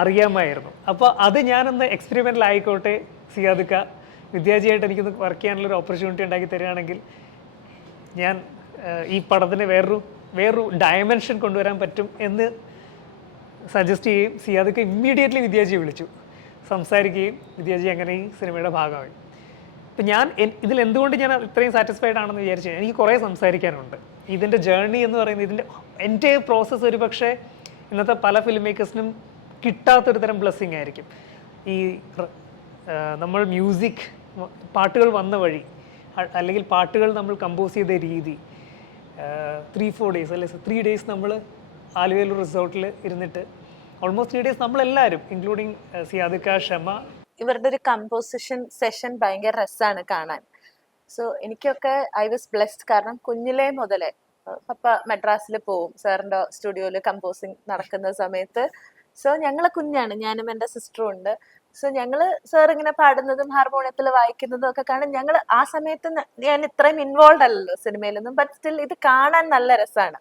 അറിയാമായിരുന്നു. അപ്പോൾ അത് ഞാനൊന്ന് എക്സ്പെരിമെൻ്റലായിക്കോട്ടെ, സിയാദുക്ക വിദ്യാജിയായിട്ട് എനിക്കൊന്ന് വർക്ക് ചെയ്യാനുള്ളൊരു ഓപ്പർച്യൂണിറ്റി ഉണ്ടാക്കി തരികയാണെങ്കിൽ ഞാൻ ഈ പടത്തിന് വേറൊരു ഡയമെൻഷൻ കൊണ്ടുവരാൻ പറ്റും എന്ന് സജസ്റ്റ് ചെയ്യുകയും സിയാദുക്ക ഇമ്മീഡിയറ്റ്ലി വിദ്യാജിയെ വിളിച്ചു സംസാരിക്കുകയും വിദ്യാജി അങ്ങനെ ഈ സിനിമയുടെ ഭാഗമായി. ഇപ്പം ഇതിലെന്തുകൊണ്ട് ഞാൻ ഇത്രയും സാറ്റിസ്ഫൈഡ് ആണെന്ന് വിചാരിച്ചു, എനിക്ക് കുറേ സംസാരിക്കാനുണ്ട്. ഇതിൻ്റെ ജേർണി എന്ന് പറയുന്നത്, ഇതിൻ്റെ എൻ്റെ പ്രോസസ്സ് ഒരു പക്ഷേ ഇന്നത്തെ പല ഫിലിം മേക്കേഴ്സിനും കിട്ടാത്തൊരു തരം ബ്ലെസ്സിങ് ആയിരിക്കും. ഈ നമ്മൾ പാട്ടുകൾ വന്ന വഴി, അല്ലെങ്കിൽ പാട്ടുകൾ നമ്മൾ കമ്പോസ് ചെയ്ത രീതി, 3-4 ഡേയ്സ് അല്ലെ 3 ഡേയ്സ് നമ്മൾ ആലുവയിൽ റിസോർട്ടിൽ ഇരുന്നിട്ട് ഓൾമോസ്റ്റ് 3 ഡേയ്സ് നമ്മളെല്ലാവരും ഇൻക്ലൂഡിങ് സിയാദുക്ക, ഷമ, ഇവരുടെ ഒരു കമ്പോസിഷൻ സെഷൻ ഭയങ്കര രസമാണ് കാണാൻ. സോ എനിക്കൊക്കെ ഐ വാസ് ബ്ലെസ്ഡ്. കാരണം കുഞ്ഞിലേ മുതലേ പപ്പ മദ്രാസിൽ പോവും സാറിൻ്റെ സ്റ്റുഡിയോയിൽ കമ്പോസിങ് നടക്കുന്ന സമയത്ത്. സോ ഞങ്ങൾ കുഞ്ഞാണ്, ഞാനും എൻ്റെ സിസ്റ്ററും ഉണ്ട്. സോ ഞങ്ങള് സാർ ഇങ്ങനെ പാടുന്നതും ഹാർമോണിയത്തിൽ വായിക്കുന്നതും ഒക്കെ കാണും. ഞങ്ങൾ ആ സമയത്ത് ഞാൻ ഇത്രയും ഇൻവോൾവ് അല്ലല്ലോ സിനിമയിലൊന്നും, ബട്ട് സ്റ്റിൽ ഇത് കാണാൻ നല്ല രസമാണ്.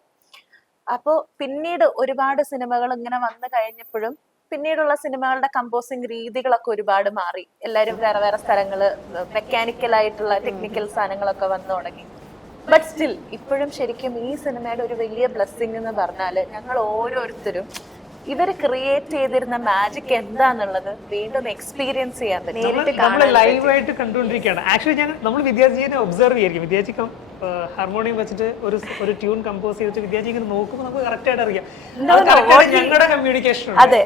അപ്പോൾ പിന്നീട് ഒരുപാട് സിനിമകൾ ഇങ്ങനെ വന്നു കഴിഞ്ഞപ്പോഴും പിന്നീടുള്ള സിനിമകളുടെ കമ്പോസിങ് രീതികളൊക്കെ ഒരുപാട് മാറി. എല്ലാവരും വേറെ വേറെ സ്ഥലങ്ങള്, മെക്കാനിക്കലായിട്ടുള്ള ടെക്നിക്കൽ സാധനങ്ങളൊക്കെ വന്നു തുടങ്ങി. ബട്ട് സ്റ്റിൽ ഇപ്പോഴും ശരിക്കും ഈ സിനിമയുടെ ഒരു വലിയ ബ്ലെസ്സിങ് എന്ന് പറഞ്ഞാല് ഞങ്ങൾ ഓരോരുത്തരും ഇവർ ക്രിയേറ്റ് ചെയ്തിരുന്ന മാജിക് എന്താന്നുള്ളത് വീണ്ടും എക്സ്പീരിയൻസ് ചെയ്യാൻ പറ്റും. നമ്മൾ ലൈവായിട്ട് കണ്ടുകൊണ്ടിരിക്കുകയാണ്. ആക്ച്വലി നമ്മൾ വിദ്യാർത്ഥിയെ ഒബ്സർവ് ചെയ്യായിരിക്കും. വിദ്യാർത്ഥി ഹാർമോണിയം വെച്ചിട്ട് ഒരു ട്യൂൺ കമ്പോസ് ചെയ്തിട്ട് വിദ്യാർത്ഥി ഇങ്ങനെ നോക്കുമ്പോൾ നമുക്ക് കറക്റ്റ് ആയിട്ട് അറിയാം ഞങ്ങളുടെ കമ്മ്യൂണിക്കേഷൻ. അതെ,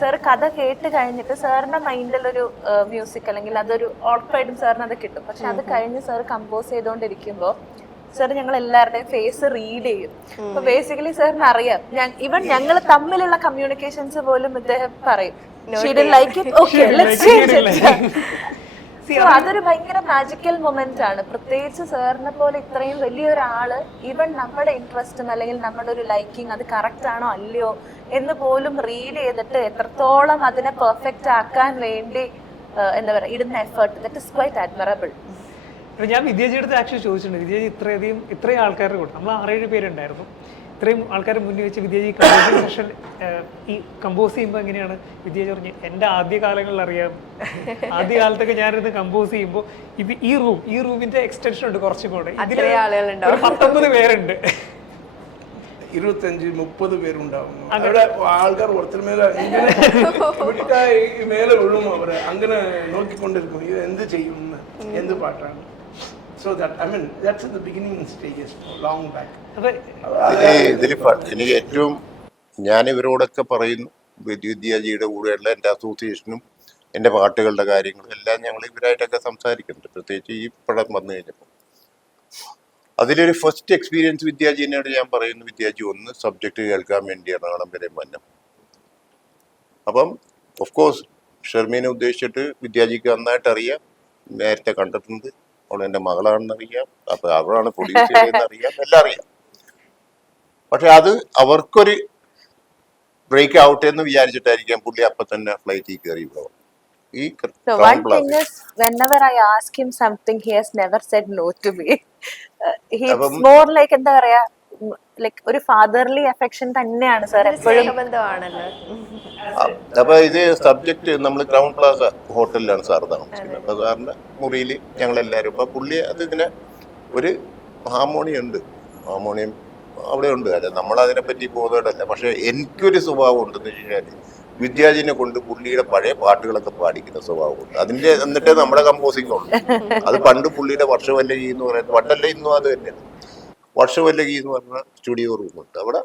സാർ കഥ കേട്ട് കഴിഞ്ഞിട്ട് സാറിന്റെ മൈൻഡിലൊരു മ്യൂസിക് അല്ലെങ്കിൽ അതൊരു ഉറപ്പായിട്ടും സാറിന് അത് കിട്ടും. പക്ഷെ അത് കഴിഞ്ഞ് സാർ കമ്പോസ് ചെയ്തുകൊണ്ടിരിക്കുമ്പോൾ സാർ ഞങ്ങൾ എല്ലാവരുടെയും ഫേസ് റീഡ് ചെയ്യും. അപ്പൊ ബേസിക്കലി സാറിന് അറിയാം, ഇവൻ ഞങ്ങൾ തമ്മിലുള്ള കമ്മ്യൂണിക്കേഷൻസ് പോലും ഇദ്ദേഹം പറയും. അതൊരു ഭയങ്കര മാജിക്കൽ മൊമെന്റ് ആണ്. പ്രത്യേകിച്ച് സാറിനെ പോലെ ഇത്രയും വലിയൊരാള് ഇവൻ നമ്മുടെ ഇൻട്രസ്റ്റും അല്ലെങ്കിൽ നമ്മുടെ ഒരു ലൈക്കിങ് അത് കറക്റ്റ് ആണോ അല്ലയോ എന്ന് പോലും റീഡ് ചെയ്തിട്ട് എത്രത്തോളം അതിനെ പെർഫെക്റ്റ് ആക്കാൻ വേണ്ടി എന്താ പറയുക ഇടുന്ന എഫേർട്ട്, ദാറ്റ് ഇസ് ക്വൈറ്റ് അഡ്മറബിൾ. ഞാൻ വിദ്യാജിയുടെ അടുത്ത് ആക്ച്വലി ചോദിച്ചിട്ടുണ്ട്, വിദ്യാജി ഇത്രയും ആൾക്കാരുടെ കൂടെ നമ്മൾ 6-7 പേരുണ്ടായിരുന്നു, ഇത്രയും ആൾക്കാരെ മുന്നിൽ വെച്ച് വിദ്യാജി കമ്പോസിംഗ് സെഷൻ ഈ കമ്പോസ് ചെയ്യുമ്പോൾ എങ്ങനെയാണ്? വിദ്യാജി പറഞ്ഞു, എൻ്റെ ആദ്യ കാലങ്ങളിൽ അറിയാം, ആദ്യ കാലത്തൊക്കെ ഞാനിരുന്ന് കമ്പോസ് ചെയ്യുമ്പോൾ ഈ റൂമിന്റെ എക്സ്റ്റൻഷൻ ഉണ്ട് കുറച്ചും കൂടെ, ഇതിൽ 19 പേരുണ്ട്, 25-30 പേരുണ്ടാവും. അവിടെ ആൾക്കാർ ഒരുത്തർ മേലെ മേലെ വീഴും. അവര് അങ്ങനെ നോക്കിക്കൊണ്ടിരിക്കും, ഇത് എന്ത് ചെയ്യും, എന്ത് പാട്ടാണ്. So that, I mean, that's in the beginning stages, long back. എനിക്ക് ഏറ്റവും ഞാൻ ഇവരോടൊക്കെ പറയുന്നു, വിദ്യാജിയുടെ കൂടെയുള്ള എൻ്റെ അസോസിയേഷനും എൻ്റെ പാട്ടുകളുടെ കാര്യങ്ങളും എല്ലാം ഞങ്ങൾ ഇവരായിട്ടൊക്കെ സംസാരിക്കുന്നുണ്ട്, പ്രത്യേകിച്ച് ഈ പടം വന്നു കഴിഞ്ഞപ്പോൾ. അതിലൊരു ഫസ്റ്റ് എക്സ്പീരിയൻസ് വിദ്യാജിനോട് ഞാൻ പറയുന്നു, വിദ്യാജി ഒന്ന് സബ്ജക്റ്റ് കേൾക്കാൻ വേണ്ടിയാണ് നാളം വരെ മന്നം. അപ്പം ഓഫ് കോഴ്സ് ഷെർമീനെ ഉദ്ദേശിച്ചിട്ട് വിദ്യാജിക്ക് നന്നായിട്ട് അറിയാം, നേരത്തെ കണ്ടിട്ടുണ്ട്, അവൾ എൻ്റെ മകളാണെന്ന് അറിയാം, അപ്പൊ അവളാണ് പ്രൊഡ്യൂസ് ചെയ്തതെന്ന് അറിയാം, എല്ലാം അറിയാം. പക്ഷെ അത് അവർക്കൊരു ബ്രേക്ക് ആവട്ടെ എന്ന് വിചാരിച്ചിട്ടായിരിക്കാം പുള്ളി അപ്പൊ തന്നെ ഫ്ലൈറ്റിൽ കയറി ഇവിടെ വന്നു. ഈ So one thing is, whenever I ask him something, he has never said no to me. He's more like എന്താ പറയാ, ലൈക്ക് ഒരു ഫാദർലി അഫെക്ഷൻ തന്നെയാണ് സാർ എപ്പോഴും. ബന്ധമാണല്ലോ. അപ്പൊ ഇത് സബ്ജക്ട് നമ്മൾ ഗ്രൗണ്ട് പ്ലാസ ഹോട്ടലിലാണ് സാർ താമസിക്കുന്നത്. അപ്പൊ സാറിന്റെ മുറിയിൽ ഞങ്ങൾ എല്ലാവരും, അപ്പൊ പുള്ളി അത് ഇതിനെ ഒരു ഹാർമോണിയം അവിടെ ഉണ്ട്. അല്ല നമ്മളതിനെപ്പറ്റി ബോധവല്ല. പക്ഷെ എനിക്കൊരു സ്വഭാവം ഉണ്ടെന്ന് വെച്ച് കഴിഞ്ഞാൽ വിദ്യാജിനെ കൊണ്ട് പുള്ളിയുടെ പഴയ പാട്ടുകളൊക്കെ പാടിക്കുന്ന സ്വഭാവമുണ്ട്. എന്നിട്ടേ നമ്മുടെ കമ്പോസിംഗ് ഉള്ളു. അത് പണ്ട് പുള്ളിയുടെ വർഷവല്ലകി എന്ന് പറയുന്നത്, പണ്ടല്ല ഇന്നും അത് തന്നെയാണ്. വർഷവല്ലകി എന്ന് പറഞ്ഞ സ്റ്റുഡിയോ റൂമുണ്ട്, അവിടെ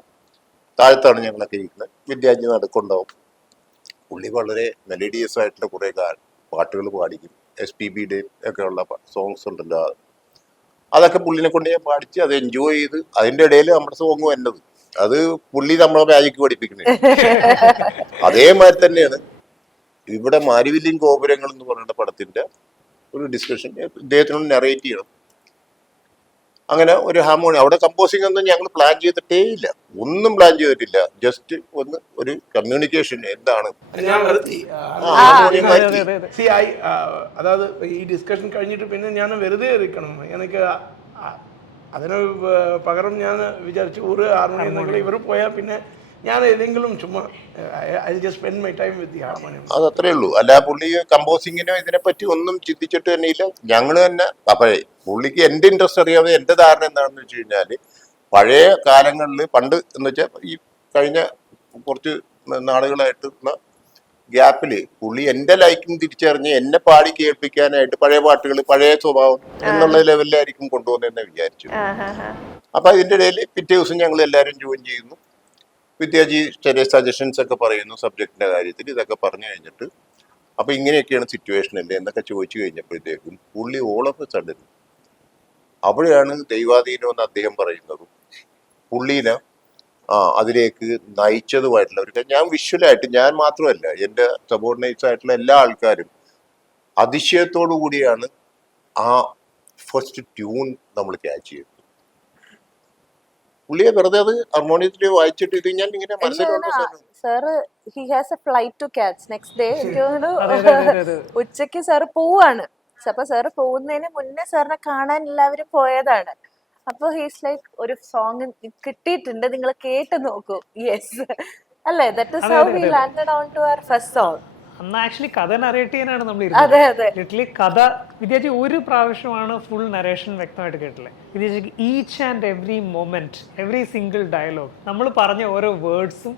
താഴത്താണ് ഞങ്ങളൊക്കെ ഇരിക്കുന്നത്. വിദ്യാജി നടുക്കുണ്ടാവും. പുള്ളി വളരെ മെലഡിയസ് ആയിട്ടുള്ള കുറേ പാട്ടുകൾ പാടിക്കും. SPB ഒക്കെ ഉള്ള സോങ്സ് ഉണ്ടല്ലോ, അതൊക്കെ പുള്ളിനെ കൊണ്ട് ഞാൻ പാടിച്ച് അത് എൻജോയ് ചെയ്ത്, അതിൻ്റെ ഇടയിൽ നമ്മുടെ സോങ് വന്നത് അത് പുള്ളി നമ്മളെ മാജിക്ക് പഠിപ്പിക്കുന്നത്. അതേമാതിരി തന്നെയാണ് ഇവിടെ മാരിവില്യൻ ഗോപുരങ്ങൾ എന്ന് പറയുന്ന പടത്തിന്റെ ഒരു ഡിസ്കഷൻ ഇദ്ദേഹത്തിനോട് നെറേറ്റ് ചെയ്യണം. അങ്ങനെ ഒരു ഹാർമോണി അവിടെ കമ്പോസിംഗ് ഒന്നും ഞങ്ങൾ പ്ലാൻ ചെയ്തിട്ടേ ഇല്ല, ഒന്നും പ്ലാൻ ചെയ്തിട്ടില്ല. ജസ്റ്റ് ഒരു കമ്മ്യൂണിക്കേഷൻ എന്താണ് ഞാൻ വെറുതെ അതായത് ഈ ഡിസ്കഷൻ കഴിഞ്ഞിട്ട് പിന്നെ ഞാൻ വെറുതെ ഇരിക്കണം. എനിക്ക് അതിന് പകരം ഞാൻ വിചാരിച്ചു ഒരു ഹാർമോണിയം എന്തെങ്കിലും ഇവർ പോയാൽ പിന്നെ ഞാൻ ഏതെങ്കിലും ചുമ്മാ I just spend my time with the harmonium. അത് അത്രേ ഉള്ളൂ. അല്ല പുള്ളി കമ്പോസിങ്ങിനോ ഇതിനെപ്പറ്റി ഒന്നും ചിന്തിച്ചിട്ട് തന്നെ ഇല്ല. ഞങ്ങൾ തന്നെ അപ്പൊ പുള്ളിക്ക് എൻ്റെ ഇൻട്രസ്റ്റ് അറിയാതെ എൻ്റെ ധാരണ എന്താണെന്ന് വെച്ച് കഴിഞ്ഞാൽ പഴയ കാലങ്ങളിൽ പണ്ട് എന്ന് വെച്ചാൽ ഈ കഴിഞ്ഞ കുറച്ച് നാളുകളായിട്ടുള്ള ഗ്യാപ്പില് പുള്ളി എൻ്റെ ലൈക്കിങ് തിരിച്ചറിഞ്ഞ് എന്നെ പാടി കേൾപ്പിക്കാനായിട്ട് പഴയ പാട്ടുകൾ, പഴയ സ്വഭാവം എന്നുള്ള ലെവലിലായിരിക്കും കൊണ്ടുപോകുന്നതെന്ന് വിചാരിച്ചു. അപ്പൊ ഇതിൻ്റെ ഇടയിൽ പിറ്റേ ദിവസം ഞങ്ങൾ എല്ലാവരും ജോയിൻ ചെയ്യുന്നു. വിദ്യാജി ചെറിയ സജഷൻസ് ഒക്കെ പറയുന്നു സബ്ജക്റ്റിന്റെ കാര്യത്തിൽ. ഇതൊക്കെ പറഞ്ഞു കഴിഞ്ഞിട്ട് അപ്പൊ ഇങ്ങനെയൊക്കെയാണ് സിറ്റുവേഷൻ അല്ലേ എന്നൊക്കെ ചോദിച്ചു കഴിഞ്ഞപ്പോഴത്തേക്കും പുള്ളി ഓൾ ഓഫ് എ സഡൻ അവിടെയാണ് ദൈവാധീനം എന്ന് അദ്ദേഹം പറയുന്നതും പുള്ളീനെ അതിലേക്ക് നയിച്ചതുമായിട്ടുള്ള ഒരു ഞാൻ വിഷ്വലായിട്ട്, ഞാൻ മാത്രമല്ല എൻ്റെ സബോർഡിനേറ്റ്സ് ആയിട്ടുള്ള എല്ലാ ആൾക്കാരും അതിശയത്തോടു കൂടിയാണ് ആ ഫസ്റ്റ് ട്യൂൺ നമ്മൾ ക്യാച്ച് ചെയ്തത്. പുള്ളിയെ വെറുതെ അത് ഹാർമോണിയത്തിൽ വായിച്ചിട്ട് ഇത് ഞാൻ ഇങ്ങനെ മനസ്സിലുണ്ട്. Sir he has a flight to catch next day. എനിക്ക് തോന്നുന്നു ഉച്ചക്ക് സാറ് പോവാണ്. അപ്പൊ സാറ് പോകുന്നതിന് മുന്നേ സാറിനെ കാണാൻ എല്ലാവരും പോയതാണ്. അപ്പൊ ഹീസ് ലൈക്ക് ഒരു സോങ് കിട്ടിയിട്ടുണ്ട്, നിങ്ങൾ കേട്ട് നോക്കൂ. യെസ് അല്ലേ, that is how we landed on to our first song. അന്ന് ആക്ച്വലി കഥ നറേറ്റ് ചെയ്യാനാണ് നമ്മൾ അതെ അതെ ലിറ്ററലി കഥ വിദ്യാജി ഒരു പ്രാവശ്യമാണ് ഫുൾ നറേഷൻ വ്യക്തമായിട്ട് കേട്ടില്ലേ. വിദ്യാജിക്ക് each and every moment, every single dialogue, നമ്മൾ പറഞ്ഞ ഓരോ വേർഡ്സും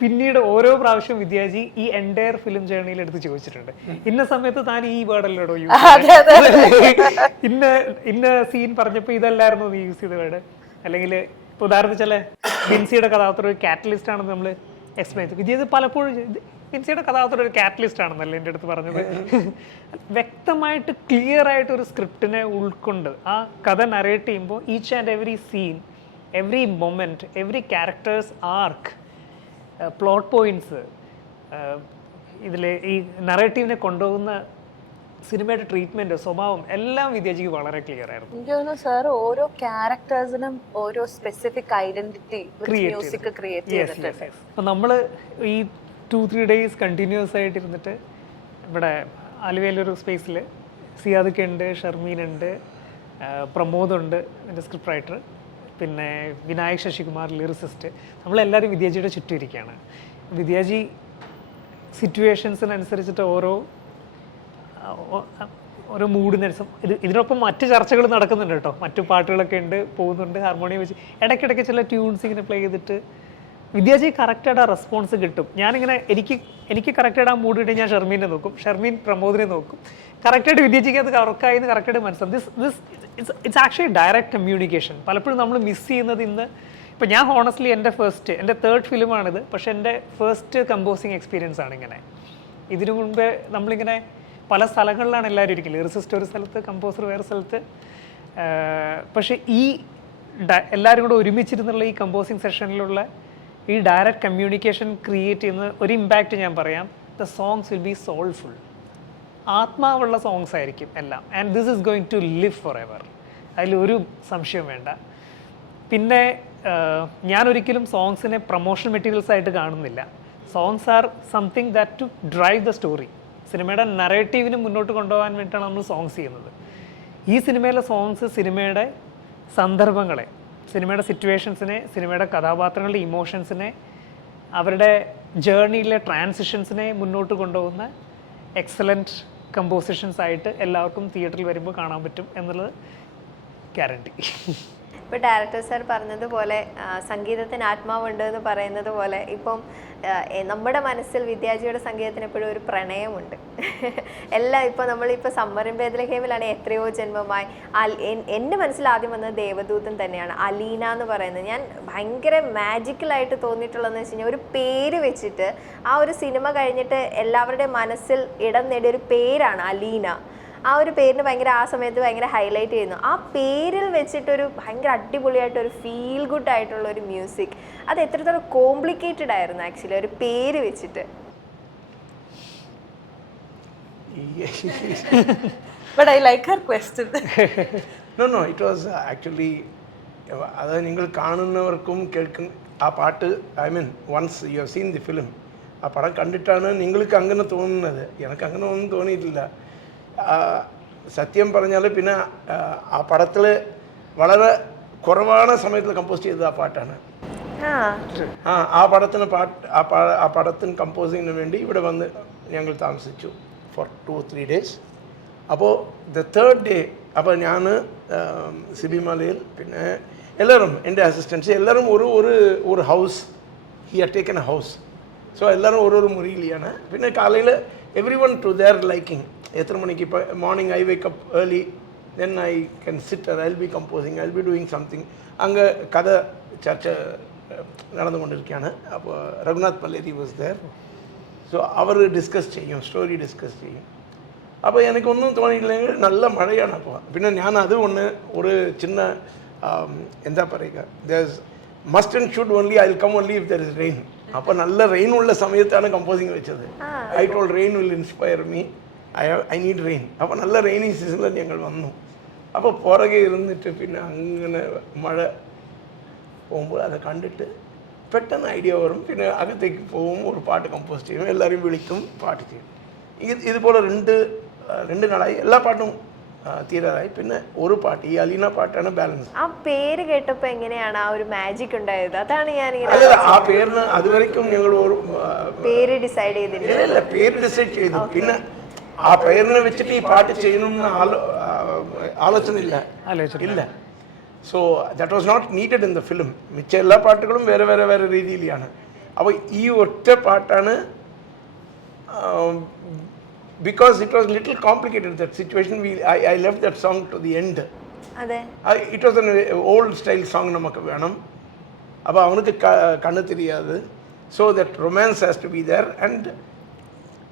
പിന്നീട് ഓരോ പ്രാവശ്യം വിദ്യാജി ഈ എൻറ്റയർ ഫിലിം ജേർണിയിൽ എടുത്ത് ചോദിച്ചിട്ടുണ്ട്. ഇന്ന സമയത്ത് താൻ ഈ വേർഡല്ലോടോ യൂസ് ഇന്ന സീൻ പറഞ്ഞപ്പോൾ ഇതല്ലായിരുന്നു നീ യൂസ് ചെയ്ത വേർഡ്, അല്ലെങ്കിൽ ഇപ്പോൾ ഉദാഹരണത്തിന് ചില വിൻസിയുടെ കഥാപാത്രം ഒരു കാറ്റലിസ്റ്റ് ആണെന്ന് നമ്മൾ എക്സ്പ്ലെയിൻ ചെയ്തു. വിദ്യാജി പലപ്പോഴും വിൻസിയുടെ കഥാപാത്രം ഒരു കാറ്റലിസ്റ്റ് ആണെന്നല്ലേ എൻ്റെ അടുത്ത് പറഞ്ഞത്. വ്യക്തമായിട്ട് ക്ലിയർ ആയിട്ട് ഒരു സ്ക്രിപ്റ്റിനെ ഉൾക്കൊണ്ട് ആ കഥ നറേറ്റ് ചെയ്യുമ്പോൾ each and every scene, every moment, every characters arc, plot points, ഇതിൽ ഈ നറേറ്റീവിനെ കൊണ്ടുപോകുന്ന സിനിമയുടെ ട്രീറ്റ്മെന്റ്, സ്വഭാവം എല്ലാം വിദ്യാജിക്ക് വളരെ ക്ലിയർ ആയിരുന്നു. എനിക്ക് തോന്നുന്നു സാർ ഓരോ ക്യാരക്ടേഴ്സിനും ഓരോ സ്പെസിഫിക് ഐഡന്റിറ്റി മ്യൂസിക് ക്രിയേറ്റ് ചെയ്തിട്ടുണ്ട്. അപ്പം നമ്മൾ ഈ 2-3 days കണ്ടിന്യൂസ് ആയിട്ട് ഇരുന്നിട്ട് ഇവിടെ ആലുവയിലൊരു സ്പേസിൽ സിയാദൊക്കെ ഉണ്ട്, ഷർമീനുണ്ട്, പ്രമോദുണ്ട് എൻ്റെ സ്ക്രിപ്റ്റ് റൈറ്റർ, പിന്നെ വിനായക് ശശികുമാർ ലിറിസിസ്റ്റ്. നമ്മളെല്ലാവരും വിദ്യാജിയുടെ ചുറ്റും ഇരിക്കുകയാണ്. വിദ്യാജി സിറ്റുവേഷൻസിനനുസരിച്ചിട്ട് ഓരോ മൂഡിനനുസരിച്ച് ഇതിനൊപ്പം മറ്റ് ചർച്ചകൾ നടക്കുന്നുണ്ട് കേട്ടോ. മറ്റു പാട്ടുകളൊക്കെ ഉണ്ട്, പോകുന്നുണ്ട്, ഹാർമോണിയം വെച്ച് ഇടയ്ക്കിടയ്ക്ക് ചില ട്യൂൺസ് ഇങ്ങനെ പ്ലേ ചെയ്തിട്ട് വിദ്യാജി കറക്റ്റായിട്ട് ആ റെസ്പോൺസ് കിട്ടും. ഞാനിങ്ങനെ എനിക്ക് കറക്റ്റായിട്ട് ആ മൂഡ് കിട്ടി ഞാൻ ഷർമീനെ നോക്കും, ഷർമീൻ പ്രമോദിനെ നോക്കും, കറക്റ്റായിട്ട് വിദ്യാജിക്ക് അത് കറക്റ്റായി എന്ന് കറക്റ്റായിട്ട് മനസ്സിലാവും. It's actually direct communication. പലപ്പോഴും നമ്മൾ മിസ് ചെയ്യുന്നത് ഇന്ന്. ഇപ്പം ഞാൻ ഹോണസ്റ്റ്ലി എൻ്റെ തേർഡ് ഫിലിമാണിത്, പക്ഷെ എൻ്റെ ഫസ്റ്റ് കമ്പോസിങ് എക്സ്പീരിയൻസ് ആണ് ഇങ്ങനെ. ഇതിനു മുൻപേ നമ്മളിങ്ങനെ പല സ്ഥലങ്ങളിലാണ് എല്ലാവരും ഇരിക്കില്ല, ലിറിസിസ്റ്റ് ഒരു സ്ഥലത്ത്, കമ്പോസർ വേറെ സ്ഥലത്ത്. പക്ഷേ ഈ എല്ലാവരും കൂടെ ഒരുമിച്ചിരുന്നുള്ള ഈ കമ്പോസിങ് സെഷനിലുള്ള ഈ ഡയറക്റ്റ് കമ്മ്യൂണിക്കേഷൻ ക്രിയേറ്റ് ചെയ്യുന്ന ഒരു ഇമ്പാക്റ്റ് ഞാൻ പറയാം. The songs will be soulful, ആത്മാവുള്ള സോങ്സ് ആയിരിക്കും എല്ലാം. And this is going to live forever, അതിലൊരു സംശയം വേണ്ട. പിന്നെ ഞാനൊരിക്കലും സോങ്സിനെ പ്രൊമോഷൻ മെറ്റീരിയൽസ് ആയിട്ട് കാണുന്നില്ല. Songs are something that to drive the story. സിനിമയുടെ നറേറ്റീവിന് മുന്നോട്ട് കൊണ്ടുപോകാൻ വേണ്ടിയിട്ടാണ് നമ്മൾ സോങ്സ് ചെയ്യുന്നത്. ഈ സിനിമയിലെ സോങ്സ് സിനിമയുടെ സന്ദർഭങ്ങളെ, സിനിമയുടെ സിറ്റുവേഷൻസിനെ, സിനിമയുടെ കഥാപാത്രങ്ങളുടെ ഇമോഷൻസിനെ, അവരുടെ ജേർണിയിലെ ട്രാൻസിഷൻസിനെ മുന്നോട്ട് കൊണ്ടുപോകുന്ന എക്സലൻറ്റ് കമ്പോസിഷൻസ് ആയിട്ട് എല്ലാവർക്കും തിയേറ്ററിൽ വരുമ്പോൾ കാണാൻ പറ്റും എന്നുള്ളത് ഗ്യാരണ്ടി. ഇപ്പോൾ ഡയറക്ടർ സാർ പറഞ്ഞതുപോലെ സംഗീതത്തിന് ആത്മാവുണ്ട് എന്ന് പറയുന്നത് പോലെ ഇപ്പം നമ്മുടെ മനസ്സിൽ വിദ്യാജിയുടെ സംഗീതത്തിന് എപ്പോഴും ഒരു പ്രണയമുണ്ട്. എല്ലാം ഇപ്പോൾ നമ്മളിപ്പോൾ സമ്മറിൻ ബേത്ലഹേമിലാണ് എത്രയോ ജന്മമായി. എൻ്റെ മനസ്സിൽ ആദ്യം വന്നത് ദേവദൂതൻ തന്നെയാണ്. അലീന എന്ന് പറയുന്നത് ഞാൻ ഭയങ്കര മാജിക്കലായിട്ട് തോന്നിയിട്ടുള്ളതെന്ന് വെച്ച് കഴിഞ്ഞാൽ ഒരു പേര് വെച്ചിട്ട് ആ ഒരു സിനിമ കഴിഞ്ഞിട്ട് എല്ലാവരുടെയും മനസ്സിൽ ഇടം നേടിയ ഒരു പേരാണ് അലീന. ആ ഒരു പേരിന് ഭയങ്കര ആ സമയത്ത് ഭയങ്കര ഹൈലൈറ്റ് ചെയ്യുന്നു. ആ പേരിൽ വെച്ചിട്ടൊരു ഭയങ്കര അടിപൊളിയായിട്ടൊരു ഫീൽ ഗുഡ് ആയിട്ടുള്ള ഒരു മ്യൂസിക്, അത് എത്രത്തോളം കോംപ്ലിക്കേറ്റഡ് ആയിരുന്നു ആക്ച്വലി ഒരു പേര് വെച്ചിട്ട്. But I like her question. No, it was actually അത് നിങ്ങൾ കാണുന്നവർക്കും കേൾക്കുന്ന ആ പാട്ട്, I mean once you have seen the film, ആ പടം കണ്ടിട്ടാണ് നിങ്ങൾക്ക് അങ്ങനെ തോന്നുന്നത്. എനിക്ക് അങ്ങനെ ഒന്നും തോന്നിയിട്ടില്ല. സത്യം പറഞ്ഞാൽ പിന്നെ ആ പടത്തിൽ വളരെ കുറവാണ് സമയത്തിൽ കമ്പോസ് ചെയ്തത് ആ പാട്ടാണ്. ആ പടത്തിന് ആ പടത്തിന് കമ്പോസിങ്ങിന് വേണ്ടി ഇവിടെ വന്ന് ഞങ്ങൾ താമസിച്ചു ഫോർ 2-3 days. അപ്പോൾ ദ തേർഡ് ഡേ അപ്പോൾ ഞാൻ സിബി മലയിൽ പിന്നെ എല്ലാവരും എൻ്റെ അസിസ്റ്റൻസ് എല്ലാവരും ഒരു house, he had taken a house. So എല്ലാവരും ഓരോരോ മുറിയിലാണ്. പിന്നെ കാലയിൽ everyone to their liking. എത്ര മണിക്ക് ഇപ്പോൾ morning I wake up early, then I can sit, I will be composing, I will be doing something. അങ്ങ് കഥ ചർച്ച നടന്നുകൊണ്ടിരിക്കുകയാണ്. അപ്പോൾ Raghunath Palleri was there. So അവർ ഡിസ്കസ് ചെയ്യും, സ്റ്റോറി ഡിസ്കസ് ചെയ്യും. അപ്പോൾ എനിക്കൊന്നും തോന്നിയില്ലെങ്കിൽ നല്ല മഴയാണ്. അപ്പോൾ പിന്നെ ഞാൻ അതുകൊണ്ട് ഒരു ചിന്ന എന്താ പറയുക, there must and should only I will come only if there is rain. അപ്പോൾ നല്ല റെയിൻ ഉള്ള സമയത്താണ് കമ്പോസിങ് വെച്ചത്. I told rain will inspire me, I need rain. അപ്പോൾ നല്ല റെയിനി സീസണിൽ ഞങ്ങൾ വന്നു. അപ്പോൾ പുറകെ ഇരുന്നിട്ട് പിന്നെ അങ്ങനെ മഴ പോകുമ്പോൾ അത് കണ്ടിട്ട് പെട്ടെന്ന് ഐഡിയ വരും. പിന്നെ അകത്തേക്ക് പോകും, ഒരു പാട്ട് കമ്പോസ് ചെയ്യും, എല്ലാവരും വിളിക്കും, പാട്ട് ചെയ്യും. ഇതുപോലെ രണ്ട് നാളായി എല്ലാ പാട്ടും തീരാറായി. പിന്നെ ഒരു പാട്ട്, ഈ അലീന പാട്ടാണ് ബാലൻസ്. ആ പേര് കേട്ടപ്പോൾ എങ്ങനെയാണ് ആ ഒരു മാജിക് ഉണ്ടായത്? അതാണ് ഞാൻ ആ പേരിന് അതുവരെക്കും ഞങ്ങൾ ഒരു പേര് ഡിസൈഡ് ചെയ്തില്ല. പേര് ഡിസൈഡ് ചെയ്തു. പിന്നെ ആ പേരിനെ വെച്ചിട്ട് ഈ പാട്ട് ചെയ്യണമെന്ന് ആലോചന ഇല്ല. So that was not needed in the film. മിച്ച എല്ലാ പാട്ടുകളും വേറെ രീതിയിലാണ്. അപ്പോൾ ഈ ഒറ്റ പാട്ടാണ്, because it was little complicated, that situation. I left that song to the end. It was an old style song നമുക്ക് വേണം. അപ്പോൾ അവനക്ക് കണ്ണ് தெரியாது. So that romance has to be there and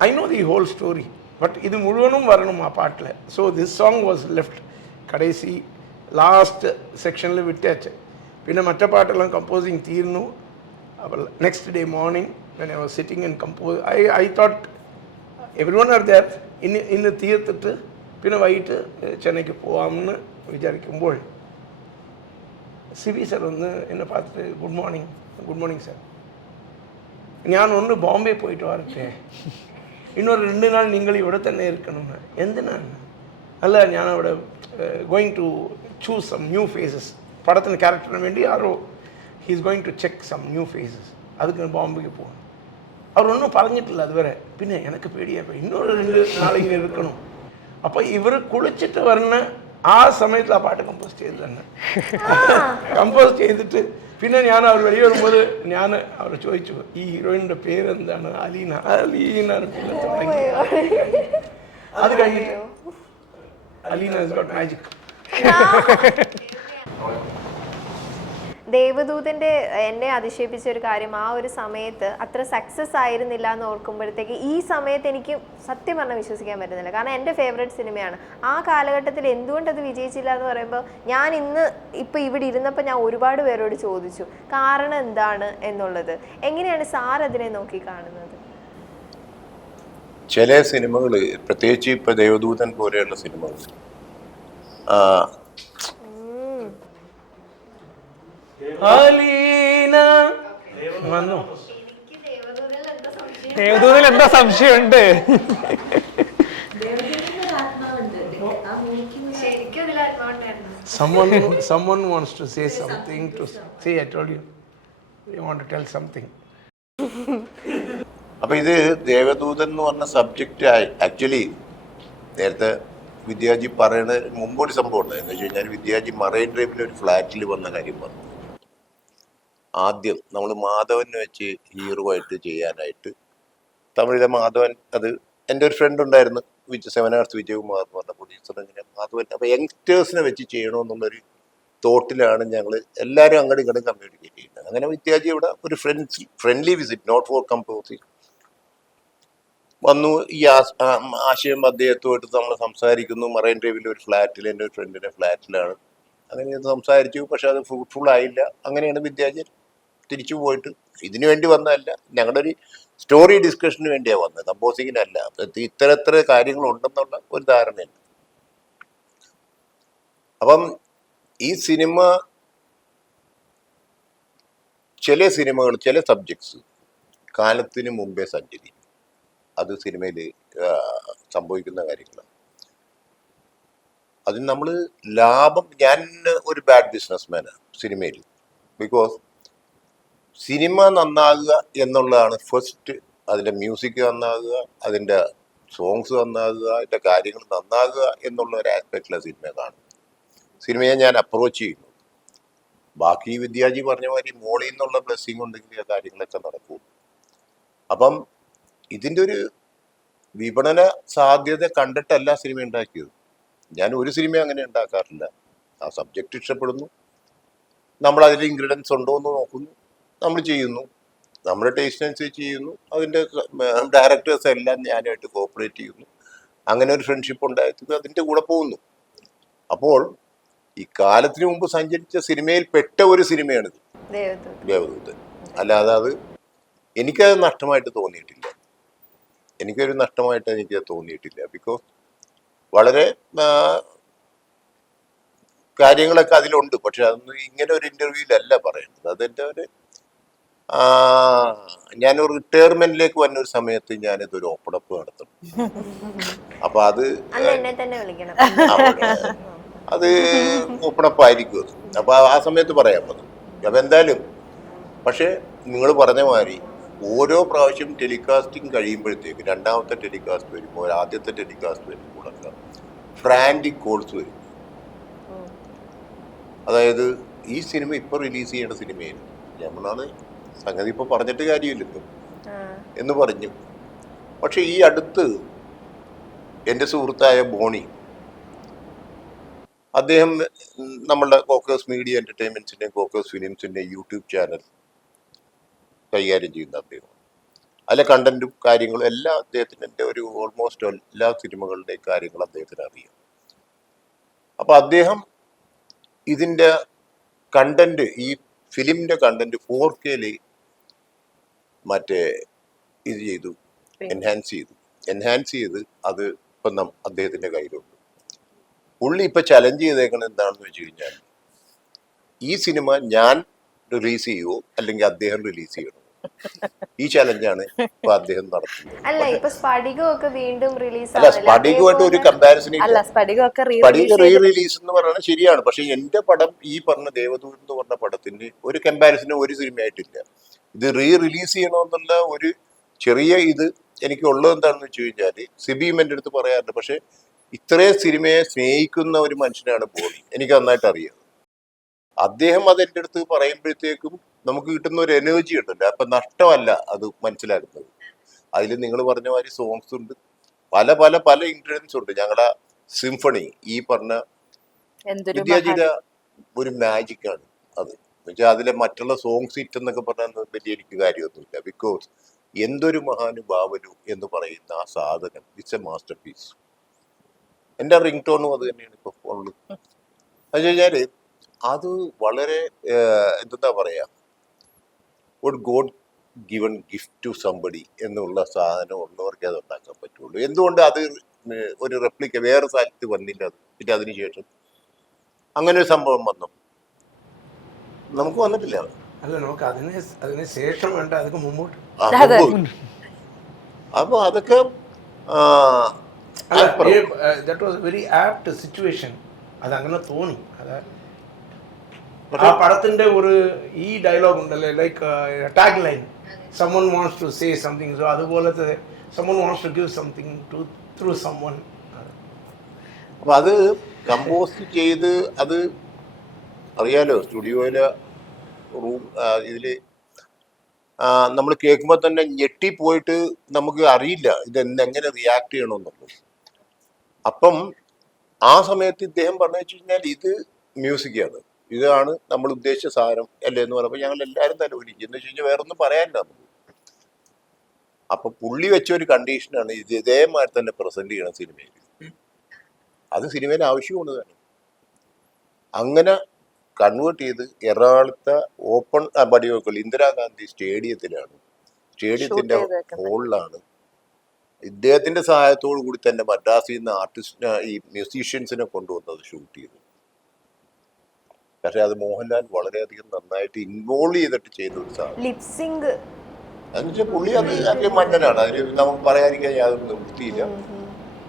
I know the whole story. But ഇത് മുഴുവനും വരണം ആ പാട്ടിൽ. So this song was left കടേസി ലാസ്റ്റ് സെക്ഷനിൽ വിട്ടാച്ച്. പിന്നെ മറ്റേ പാട്ടെല്ലാം കമ്പോസിങ് തീർന്നു. അപ്പോൾ next day morning when I was sitting and compose, I thought everyone are there. ഇന്ന് തീർത്തിട്ട് പിന്നെ വൈകിട്ട് ചെന്നൈക്ക് പോകാമെന്ന് വിചാരിക്കുമ്പോൾ സിബി സാർ ഒന്ന് എന്നെ பார்த்துட்டு ഗുഡ് മോർണിംഗ് സാർ, ഞാൻ ഒന്ന് ബോംബെ പോയിട്ട് വരട്ടെ, இன்னொரு 2 നാൾ നിങ്ങൾ ഇവിടെ തന്നെ ഇരിക്കണമെന്ന്. എന്തിനാണ്? അല്ല, ഞാൻ അവിടെ going to choose some new faces. പടത്തിന് ക്യാരക്ടറിന് വേണ്ടി ആരോ he's going to check some new faces. അതുക്ക് ബോംബെക്ക് പോകണം. അവരൊന്നും പറഞ്ഞിട്ടില്ല അതുവരെ. പിന്നെ എനിക്ക് പേടിയായി, இன்னொரு 2 നാളിങ്ങനെ ഇരിക്കണം. അപ്പോൾ ഇവർ കുളിച്ചിട്ട് വരുന്ന ആ സമയത്തിൽ ആ പാട്ട് കമ്പോസ് ചെയ്ത് തന്നെ കമ്പോസ് ചെയ്തിട്ട് പിന്നെ ഞാൻ അവർ വെളിയിൽ വരുമ്പോൾ ഞാൻ അവർ ചോദിച്ചു, ഈ ഹീറോയിൻ്റെ പേരെന്താണ്? അലീന. പിന്നെ തുടങ്ങി. അത് കഴിഞ്ഞിട്ട് അലീന has got magic. ദേവദൂതൻ്റെ എന്നെ അതിശയിപ്പിച്ച ഒരു കാര്യം, ആ ഒരു സമയത്ത് അത്ര സക്സസ് ആയിരുന്നില്ല എന്ന് ഓർക്കുമ്പോഴത്തേക്ക് ഈ സമയത്ത് എനിക്ക് സത്യം പറഞ്ഞാൽ വിശ്വസിക്കാൻ പറ്റുന്നില്ല. കാരണം എൻ്റെ ഫേവറേറ്റ് സിനിമയാണ്. ആ കാലഘട്ടത്തിൽ എന്തുകൊണ്ട് അത് വിജയിച്ചില്ല എന്ന് പറയുമ്പോൾ ഞാൻ ഇപ്പോൾ ഇവിടെ ഇരുന്നപ്പോൾ ഞാൻ ഒരുപാട് പേരോട് ചോദിച്ചു കാരണം എന്താണ് എന്നുള്ളത്. എങ്ങനെയാണ് സാർ അതിനെ നോക്കി കാണുന്നത്? ചില സിനിമകൾ, പ്രത്യേകിച്ച് ഇപ്പൊ ദേവദൂതൻ പോലെയുള്ള സിനിമകൾ, വന്നു. ദേവദൂതൽ എന്താ സംശയമുണ്ട്? Someone wants to say something to say. I told you. You want to tell something. അപ്പൊ ഇത് ദേവദൂതൻ എന്ന് പറഞ്ഞ സബ്ജക്റ്റ് ആക്ച്വലി നേരത്തെ വിദ്യാജി പറയുന്നതിന് മുമ്പ് ഒരു സംഭവം ഉണ്ട്. എന്ന് വെച്ച് കഴിഞ്ഞാൽ വിദ്യാജി മറൈൻ ഡ്രൈവിൽ ഒരു ഫ്ലാറ്റിൽ വന്ന കാര്യം പറഞ്ഞു. ആദ്യം നമ്മൾ മാധവനെ വെച്ച് ഹീറോ ആയിട്ട് ചെയ്യാനായിട്ട് തമിഴിലെ മാധവൻ, അത് എൻ്റെ ഒരു ഫ്രണ്ട് ഉണ്ടായിരുന്നു, സെവനാർസ് വിജയകുമാർ എന്ന് പറഞ്ഞ പ്രൊഡ്യൂസർ. ഇങ്ങനെ മാധവൻ അപ്പോൾ യങ്സ്റ്റേഴ്സിനെ വെച്ച് ചെയ്യണമെന്നുള്ളൊരു തോട്ടിലാണ് ഞങ്ങൾ എല്ലാവരും അങ്ങോട്ടും ഇങ്ങോട്ടും കമ്മ്യൂണിക്കേറ്റ് ചെയ്യുന്നത്. അങ്ങനെ വിദ്യാജി ഇവിടെ ഒരു friendly visit, not for composing, വന്നു. ഈ ആശയം അദ്ദേഹത്തുമായിട്ട് നമ്മൾ സംസാരിക്കുന്നു. മറൈൻ ഡ്രൈവിൽ ഒരു ഫ്ലാറ്റിൽ, എൻ്റെ ഒരു ഫ്രണ്ടിൻ്റെ ഫ്ലാറ്റിലാണ്. അങ്ങനെ സംസാരിച്ചു. പക്ഷെ അത് ഫ്രൂട്ട്ഫുൾ ആയില്ല. അങ്ങനെയാണ് വിദ്യാജി തിരിച്ചു പോയിട്ട്. ഇതിനു വേണ്ടി വന്നതല്ല, ഞങ്ങളുടെ ഒരു സ്റ്റോറി ഡിസ്കഷന് വേണ്ടിയാണ് വന്നത്, കമ്പോസിങ്ങിനല്ല. ഇത്ര കാര്യങ്ങളുണ്ടെന്നുള്ള ഒരു ധാരണയുണ്ട്. അപ്പം ഈ സിനിമ, ചില സിനിമകൾ, ചില സബ്ജക്ട്സ് കാലത്തിന് മുമ്പേ സഞ്ചരിക്കും. അത് സിനിമയിൽ സംഭവിക്കുന്ന കാര്യങ്ങളാണ്. അതിന് നമ്മൾ ലാഭം, ഞാൻ ഒരു ബാഡ് ബിസിനസ്മാനാണ് സിനിമയിൽ. ബിക്കോസ് സിനിമ നന്നാകുക എന്നുള്ളതാണ് ഫസ്റ്റ്. അതിൻ്റെ മ്യൂസിക് നന്നാകുക, അതിൻ്റെ സോങ്സ് നന്നാകുക, അതിൻ്റെ കാര്യങ്ങൾ നന്നാകുക എന്നുള്ള ഒരു ആസ്പെക്റ്റിലാണ് സിനിമ കാണുന്നത്. സിനിമയെ ഞാൻ അപ്രോച്ച് ചെയ്യുന്നു. ബാക്കി വിദ്യാജി പറഞ്ഞ മാതിരി മോളിൽ നിന്നുള്ള ബ്ലെസ്സിങ് ഉണ്ടെങ്കിൽ ആ കാര്യങ്ങളൊക്കെ നടക്കും. അപ്പം ഇതിൻ്റെ ഒരു വിപണന സാധ്യത കണ്ടിട്ടല്ല സിനിമ ഉണ്ടാക്കിയത്. ഞാൻ ഒരു സിനിമ അങ്ങനെ ഉണ്ടാക്കാറില്ല. ആ സബ്ജക്റ്റ് ഇഷ്ടപ്പെടുന്നു, നമ്മൾ അതിൽ ഇൻഗ്രീഡിയൻസ് ഉണ്ടോ എന്ന് നോക്കുന്നു, നമ്മൾ ചെയ്യുന്നു, നമ്മുടെ ടേസ്റ്റിനനുസരിച്ച് ചെയ്യുന്നു. അതിൻ്റെ ഡയറക്ടേഴ്സ് എല്ലാം ഞാനായിട്ട് കോപ്പറേറ്റ് ചെയ്യുന്നു. അങ്ങനെ ഒരു ഫ്രണ്ട്ഷിപ്പ് ഉണ്ടായിട്ട് അതിൻ്റെ കൂടെ പോകുന്നു. അപ്പോൾ ഈ കാലത്തിന് മുമ്പ് സഞ്ചരിച്ച സിനിമയിൽ പെട്ട ഒരു സിനിമയാണിത് ദേവദൂതൻ. അല്ലാതെ അത് എനിക്കത് നഷ്ടമായിട്ട് തോന്നിയിട്ടില്ല. എനിക്കൊരു നഷ്ടമായിട്ട് എനിക്ക് തോന്നിയിട്ടില്ല. ബിക്കോസ് വളരെ കാര്യങ്ങളൊക്കെ അതിലുണ്ട്. പക്ഷെ അതൊന്നും ഇങ്ങനെ ഒരു ഇന്റർവ്യൂവിലല്ല പറയുന്നത്. അതെൻ്റെ ഒരു ഞാനൊരു റിട്ടയർമെന്റിലേക്ക് വന്ന ഒരു സമയത്ത് ഞാനിതൊരു ഓപ്പണപ്പ് നടത്തും. അപ്പൊ അത് ഓപ്പണപ്പ് ആയിരിക്കും അത്. അപ്പൊ ആ സമയത്ത് പറയാൻ പറ്റും. അപ്പൊ എന്തായാലും, പക്ഷെ നിങ്ങൾ പറഞ്ഞ മാതിരി ഓരോ പ്രാവശ്യം ടെലികാസ്റ്റിംഗ് കഴിയുമ്പോഴത്തേക്ക്, രണ്ടാമത്തെ ടെലികാസ്റ്റ് വരുമ്പോൾ, ആദ്യത്തെ ടെലികാസ്റ്റ് വരുമ്പോഴൊക്കെ ഫ്രാൻറ്റിക് കോൾസ് വരും. അതായത് ഈ സിനിമ ഇപ്പോൾ റിലീസ് ചെയ്യേണ്ട സിനിമയിൽ നമ്മളാണ് സംഗതി ഇപ്പോൾ പറഞ്ഞിട്ട് കാര്യമില്ലല്ലോ എന്ന് പറഞ്ഞു. പക്ഷെ ഈ അടുത്ത് എൻ്റെ സുഹൃത്തായ ബോണി, അദ്ദേഹം നമ്മളുടെ കോക്കേഴ്സ് മീഡിയ എൻ്റർടൈൻമെൻറ്റ്സിൻ്റെയും കോക്കേഴ്സ് ഫിലിംസിൻ്റെയും യൂട്യൂബ് ചാനൽ കൈകാര്യം ചെയ്യുന്ന അദ്ദേഹം. അതിലെ കണ്ടന്റും കാര്യങ്ങളും എല്ലാം അദ്ദേഹത്തിന്, എൻ്റെ ഒരു ഓൾമോസ്റ്റ് എല്ലാ സിനിമകളുടെയും കാര്യങ്ങൾ അദ്ദേഹത്തിന് അറിയാം. അപ്പം അദ്ദേഹം ഇതിൻ്റെ കണ്ടന്റ്, ഈ ഫിലിമിൻ്റെ കണ്ടന്റ് 4K മറ്റേ ഇത് ചെയ്തു, എൻഹാൻസ് ചെയ്ത് അത് ഇപ്പം അദ്ദേഹത്തിൻ്റെ കയ്യിലുണ്ട്. പുള്ളി ഇപ്പം ചലഞ്ച് ചെയ്തേക്കുന്നത് എന്താണെന്ന് വെച്ച് കഴിഞ്ഞാൽ, ഈ സിനിമ ഞാൻ റിലീസ് ചെയ്യുമോ അല്ലെങ്കിൽ അദ്ദേഹം റിലീസ് ചെയ്യണോ? ഈ ചലഞ്ചാണ് ഇപ്പൊ അദ്ദേഹം നടത്തുന്നത്. അല്ല, സ്പടികമായിട്ട് ഒരു കമ്പാരിസൺ ഇല്ല. സ്പടിക റീ റിലീസ് എന്ന് പറയുന്നത് ശരിയാണ്. പക്ഷെ എന്റെ പടം, ഈ പറഞ്ഞ ദേവദൂതൻ എന്ന് പറഞ്ഞ പടത്തിന് ഒരു കമ്പാരിസൺ ഒരു സിനിമയായിട്ടില്ല. ഇത് റീ റിലീസ് ചെയ്യണമെന്നുള്ള ഒരു ചെറിയ ഇത് എനിക്ക് ഉള്ളത് എന്താണെന്ന് വെച്ച് കഴിഞ്ഞാല്, സിബിയും എൻ്റെ അടുത്ത് പറയാറുണ്ട്. പക്ഷെ ഇത്രയും സിനിമയെ സ്നേഹിക്കുന്ന ഒരു മനുഷ്യനാണ് ബോണി, എനിക്ക് നന്നായിട്ട് അറിയാം. അദ്ദേഹം അതെൻ്റെ അടുത്ത് പറയുമ്പോഴത്തേക്കും നമുക്ക് കിട്ടുന്ന ഒരു എനർജി ഉണ്ടല്ലോ, അപ്പൊ നഷ്ടമല്ല അത് മനസ്സിലാക്കുന്നത്. അതിൽ നിങ്ങൾ പറഞ്ഞ മാതിരി സോങ്സ് ഉണ്ട്, പല പല പല ഇൻഗ്രീഡിയൻസ് ഉണ്ട്. ഞങ്ങളുടെ സിംഫണി, ഈ പറഞ്ഞ വിദ്യാജിയുടെ ഒരു മാജിക്കാണ് അത്. എന്നുവെച്ചാൽ അതിലെ മറ്റുള്ള സോങ്സ് ഹിറ്റ് എന്നൊക്കെ പറഞ്ഞാൽ പറ്റി എനിക്ക് കാര്യമൊന്നുമില്ല. ബിക്കോസ് എന്തൊരു മഹാനുഭാവനു എന്ന് പറയുന്ന ആ സാധനം ഇറ്റ്സ് എ മാസ്റ്റർ പീസ്. എൻ്റെ റിംഗ് ടോണും അത് തന്നെയാണ് ഇപ്പോൾ ഫോണിൽ. അത് കഴിഞ്ഞാൽ അത് വളരെ എന്താ പറയുക, ഒരു God given gift to somebody എന്നുള്ള സാധനം ഉള്ളവർക്ക് അത് ഉണ്ടാക്കാൻ പറ്റുള്ളൂ. എന്തുകൊണ്ട് അത് ഒരു റെപ്ലിക്ക വേറെ സ്ഥലത്ത് വന്നില്ല? അത് പിന്നെ അതിനുശേഷം അങ്ങനെ ഒരു സംഭവം വന്നു, നമുക്ക് വന്നിട്ടില്ല. അല്ല, നമുക്ക് അതിന് ശേഷം വേണ്ട, അതൊക്കെ മുമ്പോട്ട്. അപ്പൊ അതൊക്കെ that was very apt situation. അതങ്ങനെ തോന്നി. ആ പടത്തിന്റെ ഒരു ഈ ഡയലോഗ് ഉണ്ടല്ലേ, like tag line, someone wants to say something, so അതുപോലത്തെ someone wants to give something to through someone. അപ്പൊ അത് കമ്പോസ് ചെയ്ത് അത് അറിയാലോ, സ്റ്റുഡിയോയിലെ റൂം ഇതില് നമ്മൾ കേൾക്കുമ്പോൾ തന്നെ ഞെട്ടിപ്പോയിട്ട് നമുക്ക് അറിയില്ല ഇത് എങ്ങനെ റിയാക്ട് ചെയ്യണമെന്നുള്ളത്. അപ്പം ആ സമയത്ത് ഇദ്ദേഹം പറഞ്ഞു വെച്ച് കഴിഞ്ഞാൽ ഇത് മ്യൂസിക്കാണ്, ഇതാണ് നമ്മൾ ഉദ്ദേശിച്ച സാധനം അല്ലേ എന്ന് പറഞ്ഞപ്പോൾ ഞങ്ങൾ എല്ലാവരും തന്നെ ഒരുക്കി. എന്ന് വെച്ച് കഴിഞ്ഞാൽ വേറെ ഒന്നും പറയാനില്ല നമുക്ക്. അപ്പൊ പുള്ളി വെച്ച ഒരു കണ്ടീഷനാണ് ഇത് ഇതേമാതിരി തന്നെ പ്രസന്റ് ചെയ്യണം സിനിമയിൽ. അത് സിനിമയിൽ ആവശ്യമാണ് തന്നെ. അങ്ങനെ കൺവേർട്ട് ചെയ്ത് എറണാകുളത്തെ ഓപ്പൺ പടിവെക്കൽ ഇന്ദിരാഗാന്ധി സ്റ്റേഡിയത്തിലാണ്, സ്റ്റേഡിയത്തിന്റെ ഹോളിലാണ്. ഇദ്ദേഹത്തിന്റെ സഹായത്തോടു കൂടി തന്നെ മദ്രാസിൽ നിന്ന് ആർട്ടിസ്റ്റിനെ ഈ മ്യൂസീഷ്യൻസിനെ കൊണ്ടുവന്നത് ഷൂട്ട് ചെയ്തു. പക്ഷെ അത് മോഹൻലാൽ വളരെയധികം നന്നായിട്ട് ഇൻവോൾവ് ചെയ്തിട്ട് ചെയ്ത ഒരു സാധനം. ലിപ്സിംഗ് എന്നുവെച്ചാൽ പുള്ളി അത് മന്നനാണ്, അതിന് നമുക്ക് പറയാതിരിക്കാൻ യാതൊരു നിവൃത്തിയില്ല.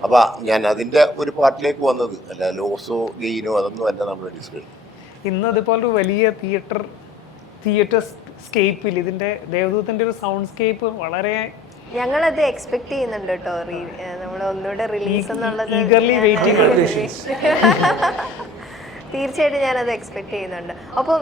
അപ്പൊ ഞാൻ അതിന്റെ ഒരു പാർട്ടിലേക്ക് വന്നത് അല്ല, ലോസോ ഗെയിനോ അതൊന്നും അല്ല നമ്മുടെ ഡിസ്കഷൻ. ഇന്ന് അതുപോലെ ഒരു വലിയ തിയേറ്റർ സ്കേപ്പിൽ ഇതിന്റെ ദേവദൂതന്റെ ഒരു സൗണ്ട് സ്കേപ്പ് വളരെ ഞങ്ങളത് എക്സ്പെക്ട് ചെയ്യുന്നുണ്ട് കേട്ടോ, നമ്മൾ ഒന്നുകൂടെ റിലീസ് എന്നുള്ളത്. തീർച്ചയായിട്ടും ഞാനത് എക്സ്പെക്ട് ചെയ്യുന്നുണ്ട്. അപ്പം